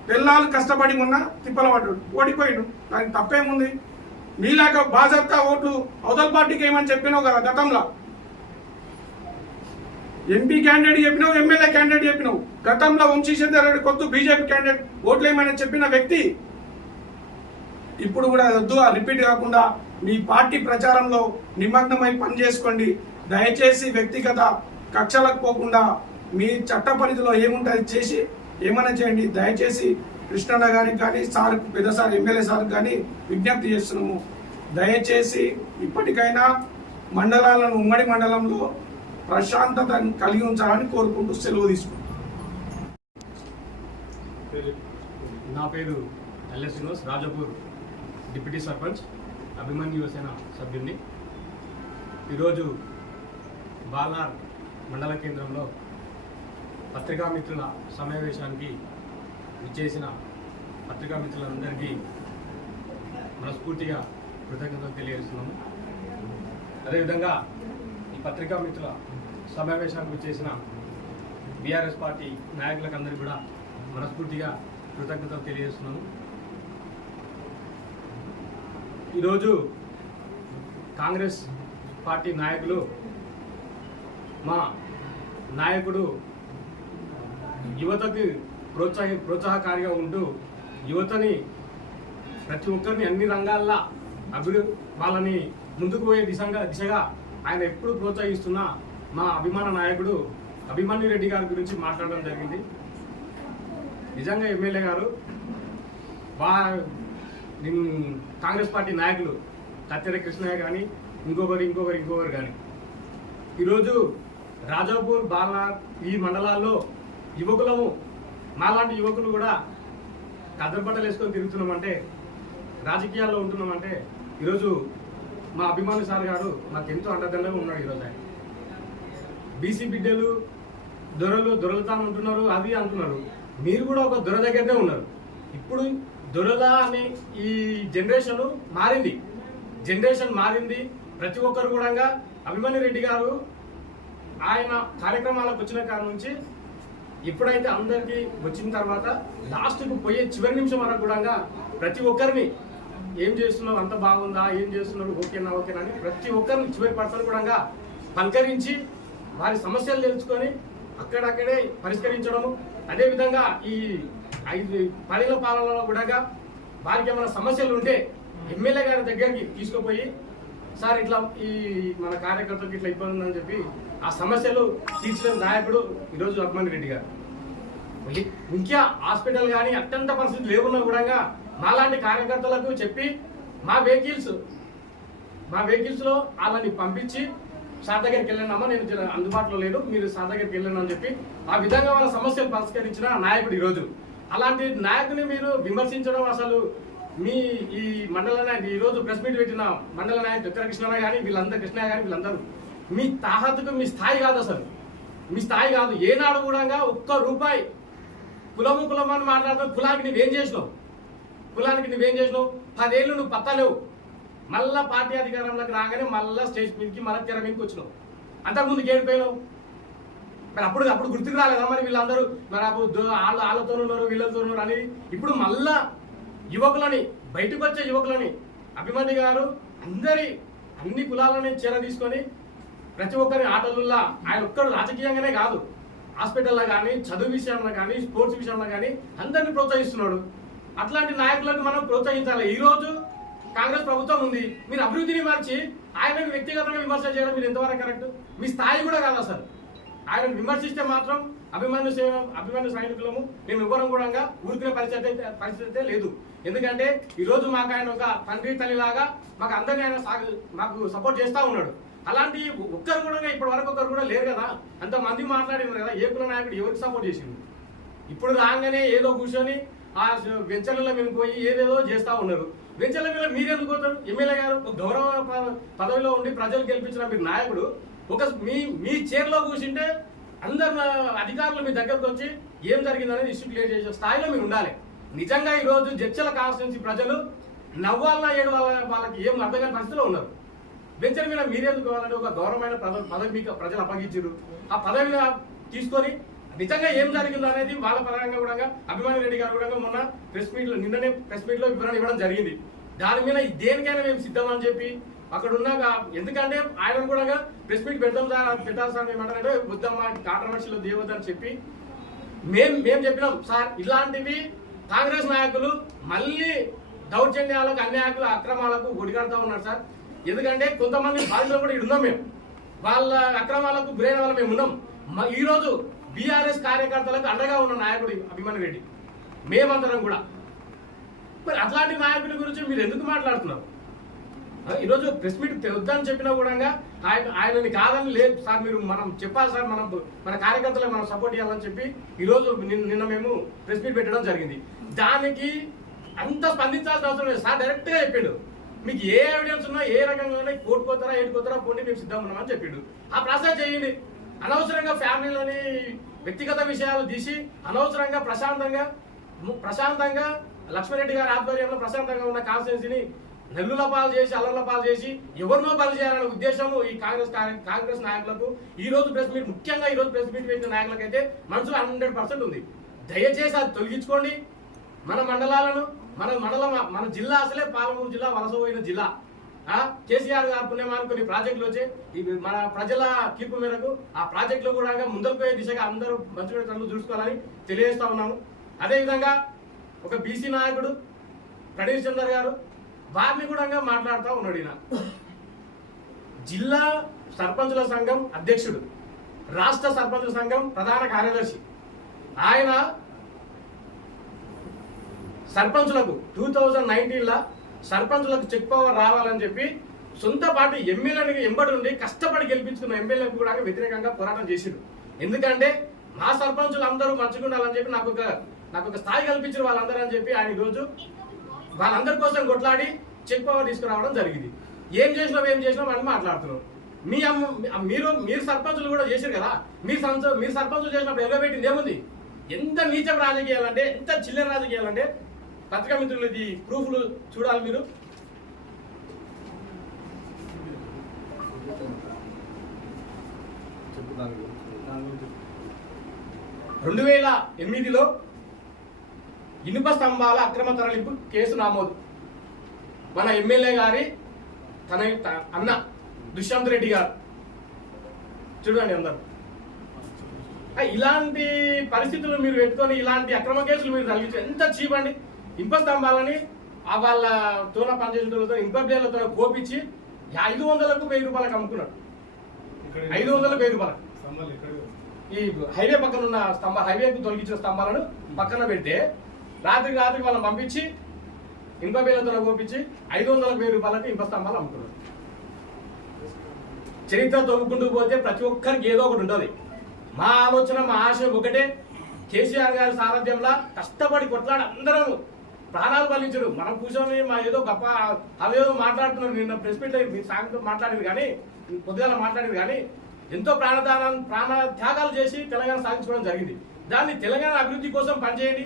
పిల్లలు కష్టపడి మొన్న తిప్పలపడ్డాడు, ఓడిపోయాడు. దానికి తప్పేముంది? మీలాగా బాజాప్తా ఓట్లు అవతల పార్టీకి ఏమని చెప్పినావు కదా గతంలో. ఎంపీ క్యాండిడేట్ చెప్పినావు, ఎమ్మెల్యే క్యాండిడేట్ చెప్పినావు. గతంలో వంశీచంద్ర రెడ్డి కొత్త బీజేపీ క్యాండిడేట్ ఓట్లు ఏమని చెప్పిన వ్యక్తి. ఇప్పుడు కూడా వద్దు, రిపీట్ కాకుండా మీ పార్టీ ప్రచారంలో నిమగ్నమై పనిచేసుకోండి. దయచేసి వ్యక్తిగత కక్షలకు పోకుండా మీ చట్ట పరిధిలో ఏముంటుంది చేసి ఏమైనా చేయండి. దయచేసి కృష్ణన్న గారికి కానీ సార్ పెద్ద సార్ ఎమ్మెల్యే సార్ కానీ విజ్ఞప్తి చేస్తున్నాము. దయచేసి ఇప్పటికైనా మండలాలను ఉమ్మడి మండలంలో ప్రశాంతత కలిగి ఉంచాలని కోరుకుంటూ సెలవు తీసుకుంటాం. నా పేరు ఎల్ఎస్ శ్రీనివాస్, రాజపూర్ డిప్యూటీ సర్పంచ్, అభిమన్యు యువసేన సభ్యుడిని. ఈరోజు బాలార్ మండల కేంద్రంలో పత్రికా మిత్రుల సమావేశానికి విచ్చేసిన పత్రికా మిత్రులందరికీ మనస్ఫూర్తిగా కృతజ్ఞతలు తెలియజేస్తున్నాము. అదేవిధంగా ఈ పత్రికా మిత్రుల సమావేశానికి విచ్చేసిన బీఆర్ఎస్ పార్టీ నాయకులకు అందరికీ కూడా మనస్ఫూర్తిగా కృతజ్ఞతలు తెలియజేస్తున్నాము. ఈరోజు కాంగ్రెస్ పార్టీ నాయకులు మా నాయకుడు యువతకు ప్రోత్సాహకారిగా ఉంటూ యువతని ప్రతి ఒక్కరిని అన్ని రంగాల్లో వాళ్ళని ముందుకు పోయే దిశగా ఆయన ఎప్పుడు ప్రోత్సహిస్తున్న మా అభిమాన నాయకుడు అభిమన్యు రెడ్డి గారి గురించి మాట్లాడడం జరిగింది. నిజంగా ఎమ్మెల్యే గారు కాంగ్రెస్ పార్టీ నాయకులు కత్తెర కృష్ణయ్య కానీ ఇంకొకరు కానీ ఈరోజు రాజాపూర్ బాలార్ ఈ మండలాల్లో యువకులము మాలాంటి యువకులు కూడా కద్దరు బట్టలు వేసుకొని తిరుగుతున్నామంటే, రాజకీయాల్లో ఉంటున్నామంటే ఈరోజు మా అభిమాని సార్ గారు నాకు ఎంతో అండదండగా ఉన్నాడు ఈరోజు. ఆయన బీసీ బిడ్డలు దొరలుతాను అంటున్నారు, అది అంటున్నారు. మీరు కూడా ఒక దొర దగ్గరనే ఉన్నారు. ఇప్పుడు దొరల అనే ఈ జనరేషన్ మారింది. ప్రతి ఒక్కరు కూడా అభిమన్యు రెడ్డి గారు ఆయన కార్యక్రమాలకు వచ్చిన కాడ నుంచి ఎప్పుడైతే అందరికీ వచ్చిన తర్వాత లాస్ట్కు పోయే చివరి నిమిషం వరకు కూడా ప్రతి ఒక్కరిని ఏం చేస్తున్నావు, అంత బాగుందా, ఏం చేస్తున్నారు, ఓకేనా అని ప్రతి ఒక్కరిని చివరి పర్సన్ కూడా పలకరించి వారి సమస్యలు తెలుసుకొని అక్కడక్కడే పరిష్కరించడము. అదేవిధంగా ఈ 5 ఏళ్ల పాలనలో కూడా వారికి ఏమైనా సమస్యలు ఉంటే ఎమ్మెల్యే గారి దగ్గరికి తీసుకుపోయి, సార్ ఇట్లా ఈ మన కార్యకర్తలకు ఇట్లా ఇబ్బంది ఉందని చెప్పి ఆ సమస్యలు తీర్చిన నాయకుడు ఈరోజు అభిమన్యు రెడ్డి గారు. ఇంకా హాస్పిటల్ కానీ అత్యంత పరిస్థితి లేకున్నా కూడా మాలాంటి కార్యకర్తలకు చెప్పి మా వెహికల్స్ లో వాళ్ళని పంపించి సార్ దగ్గరికి వెళ్ళానమ్మా, నేను అందుబాటులో లేను, మీరు సార్ దగ్గరికి వెళ్ళాను అని చెప్పి ఆ విధంగా వాళ్ళ సమస్యలు పరిష్కరించిన నాయకుడు ఈరోజు. అలాంటి నాయకుని మీరు విమర్శించడం అసలు మీ ఈ మండల నాయకుడు ఈరోజు ప్రెస్ మీట్ పెట్టిన మండల నాయకుడు చక్ర కృష్ణ కానీ వీళ్ళందరూ మీ తాహతుకు మీ స్థాయి కాదు, అసలు మీ స్థాయి కాదు. ఏనాడు కూడా ఒక్క రూపాయి కులం అని మాట్లాడుతావు. కులానికి నువ్వేం చేసినావు? 10 ఏళ్ళు నువ్వు పత్తలేవు. మళ్ళా పార్టీ అధికారంలోకి రాగానే మళ్ళా స్టేజ్ మీదకి మళ్ళీ తెర మీదకి వచ్చినావు. అంతకుముందు ఏడిపోయినావు. మరి అప్పుడు గుర్తుకు రాలేదా మరి వీళ్ళందరూ మరి వాళ్ళతో ఉన్నారు వీళ్ళతో ఉన్నారు అని? ఇప్పుడు మళ్ళా యువకులని, బయటకు వచ్చే యువకులని అభిమన్యు గారు అన్ని కులాలని చేర తీసుకొని ప్రతి ఒక్కరి ఆటలుల్లా ఆయన ఒక్కడు రాజకీయంగానే కాదు, హాస్పిటల్లో కానీ, చదువు విషయంలో కానీ, స్పోర్ట్స్ విషయంలో కానీ అందరినీ ప్రోత్సహిస్తున్నాడు. అట్లాంటి నాయకులను మనం ప్రోత్సహించాలి. ఈ రోజు కాంగ్రెస్ ప్రభుత్వం ఉంది, మీరు అభివృద్ధిని మార్చి ఆయనను వ్యక్తిగతంగా విమర్శ చేయడం మీరు ఎంతవరకు కరెక్ట్? మీ స్థాయి కూడా కాదు అసలు. ఆయనను విమర్శిస్తే మాత్రం అభిమన్యు సైనికులము మేము ఇవ్వడం కూడా ఊరికిన పరిస్థితి లేదు. ఎందుకంటే ఈరోజు మాకు ఆయన ఒక తండ్రి తల్లిలాగా మాకు అందరినీ ఆయన మాకు సపోర్ట్ చేస్తూ ఉన్నాడు. అలాంటి ఒక్కరు కూడా ఇప్పటి వరకు ఒక్కరు కూడా లేరు కదా. అంతమంది మాట్లాడినారు కదా, ఏ కుల నాయకుడు ఎవరికి సపోర్ట్ చేసిండు? ఇప్పుడు రాగానే ఏదో కూర్చొని ఆ వెంచర్లలో మేము పోయి ఏదేదో చేస్తూ ఉన్నారు. వెంచర్ల మీద మీరెందుకు పోతారు? ఎమ్మెల్యే గారు ఒక గౌరవ పదవిలో ఉండి ప్రజలు గెలిపించిన మీరు నాయకుడు ఒక మీ చైర్లో కూర్చుంటే అందరు అధికారులు మీ దగ్గరకు వచ్చి ఏం జరిగిందనేది ఇష్యూ క్లియర్ చేసే స్థాయిలో మీరు ఉండాలి. నిజంగా ఈరోజు జడ్చల కాన్స్టిట్యున్సీ ప్రజలు నవ్వాలన్నా ఏడు వాళ్ళకి ఏం అర్థం కాని పరిస్థితిలో ఉన్నారు. వెంచర్ మీద మీరెందుకు కావాలంటే ఒక గౌరవమైన పదవి మీకు ప్రజలు అప్పగించారు. ఆ పదవిని తీసుకొని నిజంగా ఏం జరిగిందో అనేది వాళ్ళ పరంగా కూడా అభిమన్యు రెడ్డి గారు కూడా మొన్న నిన్ననే ప్రెస్ మీట్ లో వివరణ ఇవ్వడం జరిగింది. దాని మీద దేనికైనా మేము సిద్ధమని చెప్పి అక్కడ ఉన్నాక, ఎందుకంటే ఆయన కూడా ప్రెస్ మీట్ పెట్టాలి సార్ మేమంటే వద్దమ్మా కాంట్రవర్సీలో దేవద్దని చెప్పి మేము చెప్పినాం. సార్ ఇలాంటివి కాంగ్రెస్ నాయకులు మళ్ళీ దౌర్జన్యాలకు, అన్యాయాలకు, అక్రమాలకు ఒడిగడతా ఉన్నారు సార్. ఎందుకంటే కొంతమంది బాధితులు కూడా ఇక్కడ ఉన్నాం, మేము వాళ్ళ అక్రమాలకు గురైన వాళ్ళు మేము ఉన్నాం. ఈ రోజు బీఆర్ఎస్ కార్యకర్తలకు అండగా ఉన్న నాయకుడు అభిమన్యు రెడ్డి, మేమందరం కూడా. మరి అట్లాంటి నాయకుడి గురించి మీరు ఎందుకు మాట్లాడుతున్నారు? ఈరోజు ప్రెస్ మీట్ వద్దని చెప్పినా కూడా ఆయనని కాదని లేదు సార్, మీరు మనం చెప్పాలి సార్, మన కార్యకర్తలకు మనం సపోర్ట్ చేయాలని చెప్పి ఈరోజు నిన్న మేము ప్రెస్ మీట్ పెట్టడం జరిగింది. దానికి అంత స్పందించాల్సిన అవసరం లేదు సార్. డైరెక్ట్గా చెప్పిండు, మీకు ఏ ఎవిడెన్స్ ఉన్నా ఏ రకంగా ఉన్నా కోర్టుకోతారా ఏడుకోతారా పోండి, మేము సిద్ధం ఉన్నామని చెప్పిండు. ఆ ప్రాసెస్ చేయండి. అనవసరంగా ఫ్యామిలీలోని వ్యక్తిగత విషయాలు తీసి అనవసరంగా ప్రశాంతంగా లక్ష్మణరెడ్డి గారి ఆధ్వర్యంలో ప్రశాంతంగా ఉన్న కాన్స్టిట్యున్సీని నెల్లుల పాలు చేసి అల్లర్ల పాలు చేసి ఎవరినో బలి చేయాలనే ఉద్దేశము ఈ కాంగ్రెస్ నాయకులకు ఈ రోజు ప్రెస్ మీట్, ముఖ్యంగా ఈ రోజు ప్రెస్ మీట్ పెట్టిన నాయకులకైతే మనసులో 100% ఉంది. దయచేసి అది తొలగించుకోండి. మన మండలాలను మన జిల్లా అసలే పాలమూరు జిల్లా వలస పోయిన జిల్లా. కేసీఆర్ గారు పుణ్యమాని కొన్ని ప్రాజెక్టులు వచ్చి మన ప్రజల తీర్పు మేరకు ఆ ప్రాజెక్టులు కూడా ముందుకు పోయే దిశగా అందరూ మంచి చదువు చూసుకోవాలని తెలియజేస్తా ఉన్నాము. అదేవిధంగా ఒక బీసీ నాయకుడు ప్రణీర్ చందర్ గారు వారిని కూడా మాట్లాడుతూ ఉన్నాడు. ఈయన జిల్లా సర్పంచుల సంఘం అధ్యక్షుడు, రాష్ట్ర సర్పంచుల సంఘం ప్రధాన కార్యదర్శి. ఆయన సర్పంచులకు 2019 సర్పంచులకు చెక్ పవర్ రావాలని చెప్పి సొంత పార్టీ ఎమ్మెల్యేలకు ఎంబడి ఉండి కష్టపడి గెలిపించుకున్న ఎమ్మెల్యేలకు కూడా వ్యతిరేకంగా పోరాటం చేసిండు. ఎందుకంటే మా సర్పంచులు అందరూ మంచిగా ఉండాలని చెప్పి నాకు ఒక స్థాయి కల్పించిన వాళ్ళందరూ అని చెప్పి ఆయన ఈరోజు వాళ్ళందరి కోసం కొట్లాడి చెక్ పవర్ తీసుకురావడం జరిగింది. ఏం చేసినాం అని మాట్లాడుతున్నారు. మీరు సర్పంచులు కూడా చేశారు కదా, మీరు సర్పంచులు చేసినప్పుడు ఎగబెట్టింది ఏముంది? ఎంత నీచం రాజకీయాలంటే, ఎంత చిల్లర రాజకీయాలంటే పత్రికా మిత్రులు ఇది ప్రూఫ్లు చూడాలి మీరు. 2008లో ఇనుప స్తంభాల అక్రమ తరలింపు కేసు నమోదు. మన ఎమ్మెల్యే గారి తన అన్న దుష్యంత్ రెడ్డి గారు చూడండి అందరు. ఇలాంటి పరిస్థితులు మీరు పెట్టుకొని ఇలాంటి అక్రమ కేసులు మీరు తొలగించారు. ఎంత చీప్ అండి. ఇనుప స్తంభాలని వాళ్ళ తోన పనిచేసేతో ఇనుప ప్లేర్లతో కోపించి 500కు 1000 రూపాయలకు అమ్ముకున్నాడు. 500కు 1000 రూపాయలు. ఈ హైవే పక్కన ఉన్న హైవేకు తొలగించిన స్తంభాలను పక్కన పెడితే రాత్రికి వాళ్ళని పంపించి ఇనుప ప్లేర్లతో కోపించి 500కు 1000 రూపాయలకు ఇనుప స్తంభాలు అమ్ముకున్నాడు. చరిత్ర తవ్వుకుంటూ పోతే ప్రతి ఒక్కరికి ఏదో ఒకటి ఉంటుంది. మా ఆలోచన, మా ఆశయం ఒకటే. కేసీఆర్ గారి సారథ్యంలో కష్టపడి కొట్లాడి అందరం ప్రాణాలు బలించరు. మనం కూర్చొని మా ఏదో గొప్ప అదేదో మాట్లాడుతున్నారు. నిన్న ప్రెస్ మీట్ మీ సాయంత్రం మాట్లాడేది కానీ, పొద్దుగాల మాట్లాడేది కానీ ఎంతో ప్రాణ త్యాగాలు చేసి తెలంగాణ సాధించుకోవడం జరిగింది. దాన్ని తెలంగాణ అభివృద్ధి కోసం పనిచేయండి.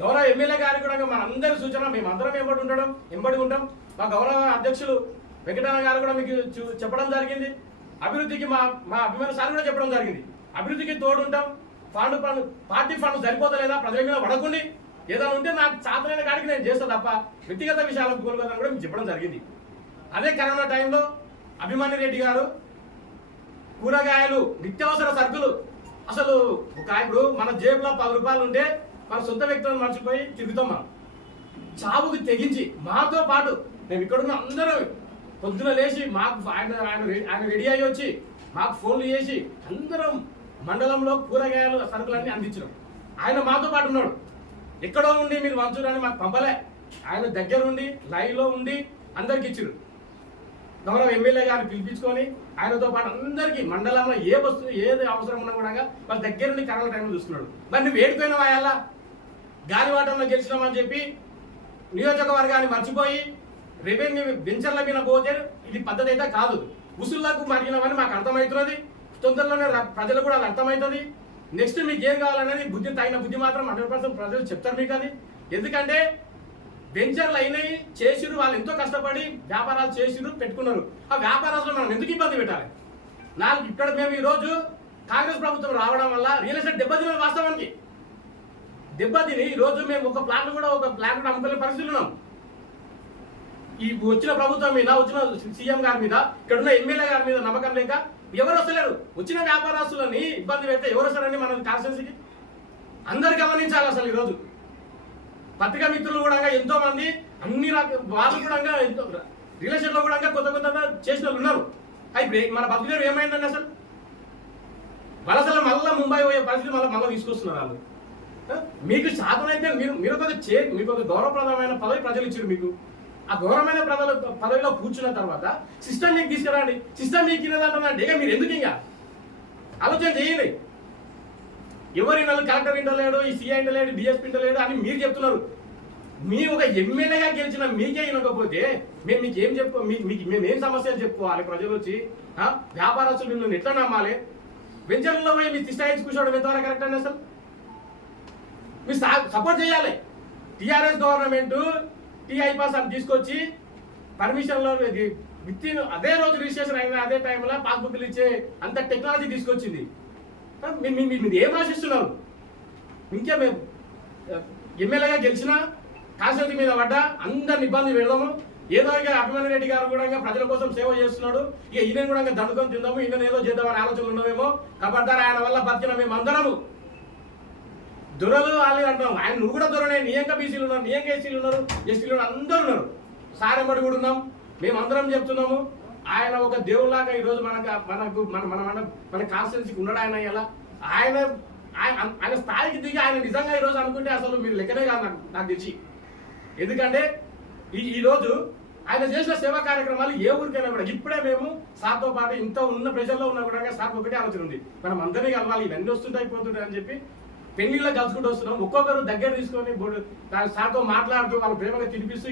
గౌరవ ఎమ్మెల్యే గారికి కూడా మన అందరి సూచన, మేమందరం ఎంబడి ఉంటాం. మా గౌరవ అధ్యక్షులు వెంకటరమణ గారు కూడా మీకు చెప్పడం జరిగింది. అభివృద్ధికి మా అభిమాన సార్ కూడా చెప్పడం జరిగింది. అభివృద్ధికి తోడుంటాం. పార్టీ ఫండ్ సరిపోతలేదా ప్రజల మీద పడకుండా ఏదైనా ఉంటే నాకు సాధనైన కాడికి నేను చేస్తా తప్ప వ్యక్తిగత విషయాలకు కోలుకోదని కూడా మీకు చెప్పడం జరిగింది. అదే కరోనా టైంలో అభిమాని రెడ్డి గారు కూరగాయలు, నిత్యావసర సరుకులు, అసలు ఇప్పుడు మన జేబులో 10 రూపాయలు ఉంటే మన సొంత వ్యక్తులను మర్చిపోయి తిరుగుతాం. మనం చావుకు తెగించి మాతో పాటు మేము ఇక్కడున్న అందరూ పొద్దున లేచి మాకు ఆయన రెడీ అయ్యి వచ్చి మాకు ఫోన్లు చేసి అందరం మండలంలో కూరగాయలు సరుకులన్నీ అందించినాం. ఆయన మాతో పాటు ఉన్నాడు. ఎక్కడో ఉండి మీరు వంచురని మాకు పంపలే. ఆయన దగ్గరుండి లైవ్లో ఉండి అందరికి ఇచ్చారు. గౌరవ ఎమ్మెల్యే గారిని పిలిపించుకొని ఆయనతో పాటు అందరికీ మండలంలో ఏ వస్తువు ఏది అవసరం ఉన్నా కూడా వాళ్ళ దగ్గరుండి కరోనా టైంలో చూస్తున్నాడు. మరి నువ్వు వేడిపోయిన వాయాలా గాలివాటంలో గెలిచినామని చెప్పి నియోజకవర్గాన్ని మర్చిపోయి రెవెన్యూ వెంచర్ల మీద పోతే ఇది పద్ధతి అయితే కాదు. ఉసుళ్లకు మరిగినవని మాకు అర్థమవుతున్నది. తొందరలోనే ప్రజలు కూడా అది అర్థమవుతుంది. నెక్స్ట్ మీకు ఏం కావాలనేది తగిన బుద్ధి మాత్రం 100% ప్రజలు చెప్తారు మీకు. అది ఎందుకంటే వెంచర్లు అయినాయి, చేసిరు, వాళ్ళు ఎంతో కష్టపడి వ్యాపారాలు చేసిరు, పెట్టుకున్నారు. ఆ వ్యాపారాలు మనం ఎందుకు ఇబ్బంది పెట్టాలి? ఇక్కడ మేము ఈరోజు కాంగ్రెస్ ప్రభుత్వం రావడం వల్ల రియల్ ఎస్టేట్ దెబ్బతిన, వాస్తవానికి దెబ్బతిని ఈరోజు మేము ఒక ప్లాన్ కూడా అమ్ముకునే పరిస్థితులు ఉన్నాం. ఈ వచ్చిన ప్రభుత్వం మీద, వచ్చిన సీఎం గారి మీద, ఇక్కడున్న ఎమ్మెల్యే గారి మీద నమ్మకం లేక ఎవరు వస్తలేరు. వచ్చిన వ్యాపారస్తులని ఇబ్బంది పెడితే ఎవరు వస్తారండి మన కాన్స్టిట్యున్సీకి? అందరు గమనించాలి. అసలు ఈరోజు పత్రికా మిత్రులు కూడా ఎంతో మంది అన్ని వాళ్ళు కూడా రియల్ ఎస్టేట్ లో కూడా కొత్త చేసిన వాళ్ళు ఉన్నారు. అయితే మన బతుకుదేరు ఏమైందండి? అసలు వలసలు మళ్ళీ ముంబై పోయే పరిస్థితి మళ్ళీ తీసుకొస్తున్నారు వాళ్ళు. మీకు శాతమైతే మీకు ఒక గౌరవప్రదమైన పదవి ప్రజలు ఇచ్చారు. మీకు ఆ గౌరవమైన పదవిలో కూర్చున్న తర్వాత సిస్టమ్ మీకు తీసుకురండి. సిస్టమ్ మీకు ఇన్నదంటే ఇక మీరు ఎందుకు ఇంకా ఆలోచన చేయండి. ఎవరి కలెక్టర్ ఇంటలేడు, ఈ సిఐ ఇంటలేడు, డిఎస్పీ ఇంటలేడు అని మీరు చెప్తున్నారు. మీరు ఒక ఎమ్మెల్యేగా గెలిచిన మీకే వినకపోతే మేము మీకు ఏం మేము ఏం సమస్యలు చెప్పుకోవాలి? ప్రజలు వచ్చి వ్యాపారస్తులు నిన్ను ఎట్లా నమ్మాలి? వెంచర్లో పోయి మీ తిష్టాయించి కూర్చోవడం ఎంతవరకు కరెక్ట్ అండి? అసలు మీరు సపోర్ట్ చేయాలి. టీఆర్ఎస్ గవర్నమెంట్ టీఐ పాస్ అని తీసుకొచ్చి పర్మిషన్లో అదే రోజు రిజిస్ట్రేషన్ అయిన అదే టైంలో పాస్బుక్లు ఇచ్చే అంత టెక్నాలజీ తీసుకొచ్చింది. మీరు ఏం ఆశిస్తున్నారు? ఇంకే మేము ఎమ్మెల్యేగా గెలిచినా కాన్స్టిట్యూన్సీ మీద పడ్డా అందరిని ఇబ్బంది పెడదాము. ఏదో ఇక అభిమాని రెడ్డి గారు కూడా ప్రజల కోసం సేవ చేస్తున్నాడు. ఇక ఈయన కూడా దండుకొని తిందాము, ఈయన ఏదో చేద్దామని ఆలోచనలు ఉన్నామేమో. కాబట్టి ఆయన వల్ల బతికిన మేము అందరము దొరలు వాళ్ళు అంటున్నాం. ఆయన నువ్వు కూడా దొరనే, నీయంగా బీసీలు ఉన్నారు, నీయంగా ఎస్సీలు ఉన్నారు, ఎస్టీలు ఉన్నారు, అందరూ ఉన్నారు. సారెమ్మడి కూడా ఉన్నాం. మేము అందరం చెప్తున్నాము. ఆయన ఒక దేవుళ్ళలాగా ఈరోజు మన కాన్స్టిట్యున్సీకి ఉన్నాడు. ఆయన ఎలా ఆయన స్థాయికి దిగి ఆయన నిజంగా ఈరోజు అనుకుంటే అసలు మీరు లెక్కనే కాదు నాకు తెలిసి. ఎందుకంటే ఈరోజు ఆయన చేసిన సేవా కార్యక్రమాలు ఏ ఊరికైనా కూడా ఇప్పుడే మేము సార్తో పాటు ఇంత ఉన్న ప్రజల్లో ఉన్నా కూడా సార్ ఒకటే ఆలోచన ఉంది, మనం అందరినీ కలవాలి, ఇవన్నీ వస్తుంటాయి పోతుంటాయి అని చెప్పి పెళ్లిలో కలుసుకుంటూ వస్తున్నాం. ఒక్కొక్కరు దగ్గర తీసుకొని సార్తో మాట్లాడుతూ వాళ్ళ ప్రేమగా తినిపిస్తూ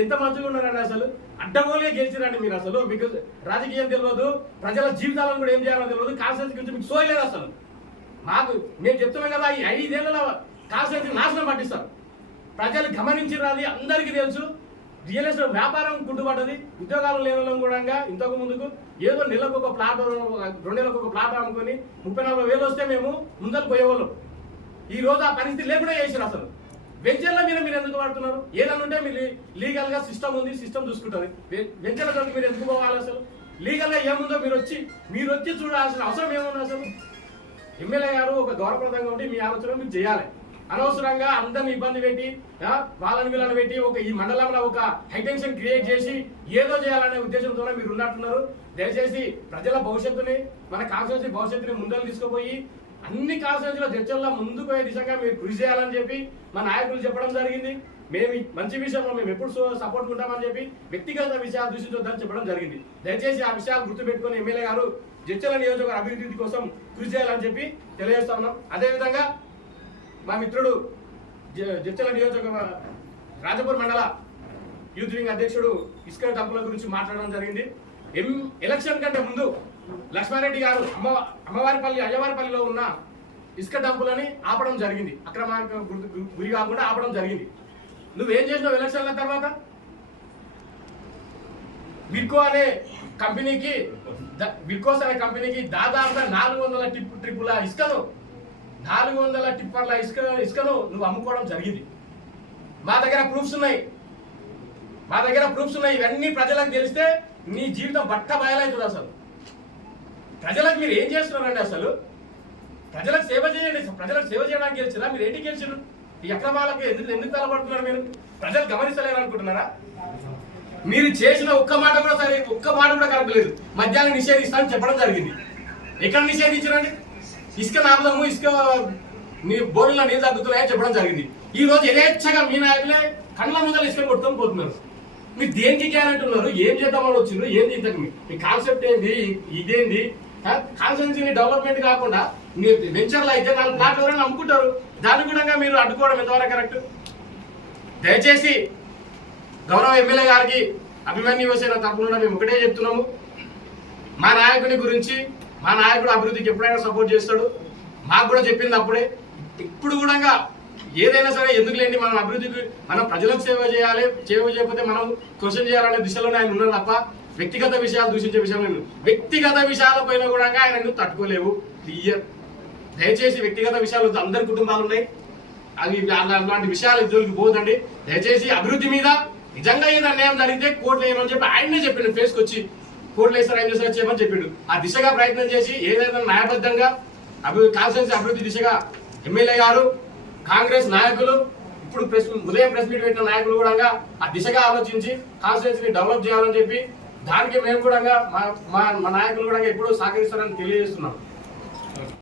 ఎంత మంచిగా ఉన్నారండి. అసలు అడ్డగోలుగా గెలిచిరండి మీరు. అసలు మీకు రాజకీయం తెలియదు, ప్రజల జీవితాలను కూడా ఏం చేయాలో తెలియదు, కాన్స్టిట్యూన్సీ గురించి మీకు సోయలేదు. అసలు మాకు మేము చెప్తున్నాం కదా, ఈ 5 ఏళ్లలో కాన్స్టిట్యూన్సీ నాశనం పట్టిస్తారు. ప్రజలు గమనించినది అందరికీ తెలుసు. రియల్ ఎస్టేట్ వ్యాపారం కుంటుపడ్డది. ఉద్యోగాలు లేని కూడా ఇంతకు ముందుకు ఏదో నెలకు ఒక ప్లాట్ 2 నెలలకు ఒక ప్లాట్ అమ్ముకొని 34,000 వస్తే మేము ముందరకు పోయేవాళ్ళం. ఈ రోజు ఆ పరిస్థితి లేకుండా చేశారు. అసలు వెంచర్ల మీద మీరు ఎందుకు పడుతున్నారు? ఏదన్నా ఉంటే మీరు లీగల్ గా సిస్టమ్ ఉంది, సిస్టమ్ చూసుకుంటుంది. వెంచర్ల దగ్గర మీరు ఎందుకు పోవాలి? అసలు లీగల్ గా ఏముందో మీరు వచ్చి చూడాల్సిన అవసరం ఏముంది? అసలు ఎమ్మెల్యే గారు ఒక గౌరవప్రదంగా ఉండి మీ ఆలోచన మీరు చేయాలి. అనవసరంగా అందరిని ఇబ్బంది పెట్టి వాళ్ళని వీళ్ళని పెట్టి ఈ మండలంలో ఒక హైటెన్షన్ క్రియేట్ చేసి ఏదో చేయాలనే ఉద్దేశంతోనే మీరు ఉన్నట్టున్నారు. దయచేసి ప్రజల భవిష్యత్తుని, మన కాన్స్టిట్యూన్సీ భవిష్యత్తుని ముందరు తీసుకుపోయి అన్ని కాన్స్టిట్యూన్సీలో చర్చల్లో ముందుకు పోయే దిశగా మీరు కృషి చేయాలని చెప్పి మా నాయకులు చెప్పడం జరిగింది. మేము మంచి విషయంలో మేము ఎప్పుడు సపోర్ట్ ఉంటామని చెప్పి వ్యక్తిగత విషయాలు దూషించొద్దని చెప్పడం జరిగింది. దయచేసి ఆ విషయాలు గుర్తుపెట్టుకుని ఎమ్మెల్యే గారు జడ్చర్ల నియోజకవర్గ అభివృద్ధి కోసం కృషి చేయాలని చెప్పి తెలియజేస్తా ఉన్నాం. అదేవిధంగా మా మిత్రుడు జడ్చర్ల నియోజకవర్గ రాజపూర్ మండల యూత్ వింగ్ అధ్యక్షుడు ఇసుక డంపుల గురించి మాట్లాడడం జరిగింది. ఎలక్షన్ కంటే ముందు లక్ష్మారెడ్డి గారు అయ్యవారిపల్లిలో ఉన్న ఇసుక డంపులని ఆపడం జరిగింది. అక్రమానికి గురి కాకుండా ఆపడం జరిగింది. నువ్వేం చేసినావు ఎలక్షన్ల తర్వాత? విర్కోస్ అనే కంపెనీకి దాదాపుగా 400 ట్రిప్పుల ఇసుకను 400 టిప్పర్ల ఇసుకను నువ్వు అమ్ముకోవడం జరిగింది. మా దగ్గర ప్రూఫ్స్ ఉన్నాయి. ఇవన్నీ ప్రజలకు తెలిస్తే నీ జీవితం బట్ట బయలవుతుంది. అసలు ప్రజలకు మీరు ఏం చేస్తున్నారండి? అసలు ప్రజలకు సేవ చేయండి. ప్రజలకు సేవ చేయడానికి గెలిచినా మీరు ఏంటి గెలిచారు? ఈ అక్రమాలకు ఎందుకు తలపడుతున్నారు? మీరు ప్రజలు గమనిస్తలేరు అనుకుంటున్నారా? మీరు చేసిన ఒక్క మాట కూడా కరెక్ట్ లేదు. మద్యాన్ని నిషేధిస్తానని చెప్పడం జరిగింది. ఎక్కడ నిషేధించారండి? ఇసుక నామదము, ఇసుక నీ బోర్డులో నీళ్ళు తగ్గుతున్నాయని చెప్పడం జరిగింది. ఈ రోజు యథేచ్ఛగా మీ నాయకులే కళ్ళ ముందర ఇసుక కొట్టుకొని పోతున్నారు. మీరు దేనికి గ్యారెంటీ ఉన్నారు? ఏం చేద్దామని వచ్చిండ్రు? ఏంది ఇంతకు మీ కాన్సెప్ట్ ఏంది? ఇదేంది? కాన్స్టిట్యూన్సీని డెవలప్మెంట్ కాకుండా మీరు వెంచర్లు అయితే 4 ప్లాట్లు ఎవరైనా అమ్ముకుంటారు. దాన్ని కూడా మీరు అడ్డుకోవడం ఎంతవరకు కరెక్ట్? దయచేసి గౌరవ ఎమ్మెల్యే గారికి అభిమన్యు యువసేన తరపున మేము ఒకటే చెప్తున్నాము. మా నాయకుడి గురించి, మా నాయకుడు అభివృద్ధికి ఎప్పుడైనా సపోర్ట్ చేస్తాడు. మాకు కూడా చెప్పింది అప్పుడే. ఇప్పుడు కూడా ఏదైనా సరే ఎందుకు లేండి, మనం అభివృద్ధికి, మనం ప్రజలకు సేవ చేయాలి. సేవ చేయకపోతే మనం క్వశ్చన్ చేయాలనే దిశలోనే ఆయన ఉన్నారు తప్ప వ్యక్తిగత విషయాలు దూషించే విషయం. వ్యక్తిగత విషయాల పైన కూడా ఆయన ఎందుకు తట్టుకోలేవు. క్లియర్. దయచేసి వ్యక్తిగత విషయాలు అందరి కుటుంబాలు ఉన్నాయి. అది అలాంటి విషయాలు జోలికి పోదండి. దయచేసి అభివృద్ధి మీద నిజంగా ఏదైనా అన్యాయం జరిగితే కోర్టులు వేయమని చెప్పి ఆయనే చెప్పిండు. ఫేస్కి వచ్చి కోర్టులు వేస్తారు, ఏం చేస్తారు చేయమని చెప్పిండు. ఆ దిశగా ప్రయత్నం చేసి ఏదైనా న్యాయబద్ధంగా కాన్స్టిట్యూన్సీ అభివృద్ధి దిశగా ఎమ్మెల్యే గారు, కాంగ్రెస్ నాయకులు, ఇప్పుడు ఉదయం ప్రెస్ మీట్ పెట్టిన నాయకులు కూడా ఆ దిశగా ఆలోచించి కాన్స్టిట్యూన్సీని డెవలప్ చేయాలని చెప్పి దానికి మేము కూడా మా నాయకులు కూడా ఎప్పుడూ సహకరిస్తారని తెలియజేస్తున్నాం.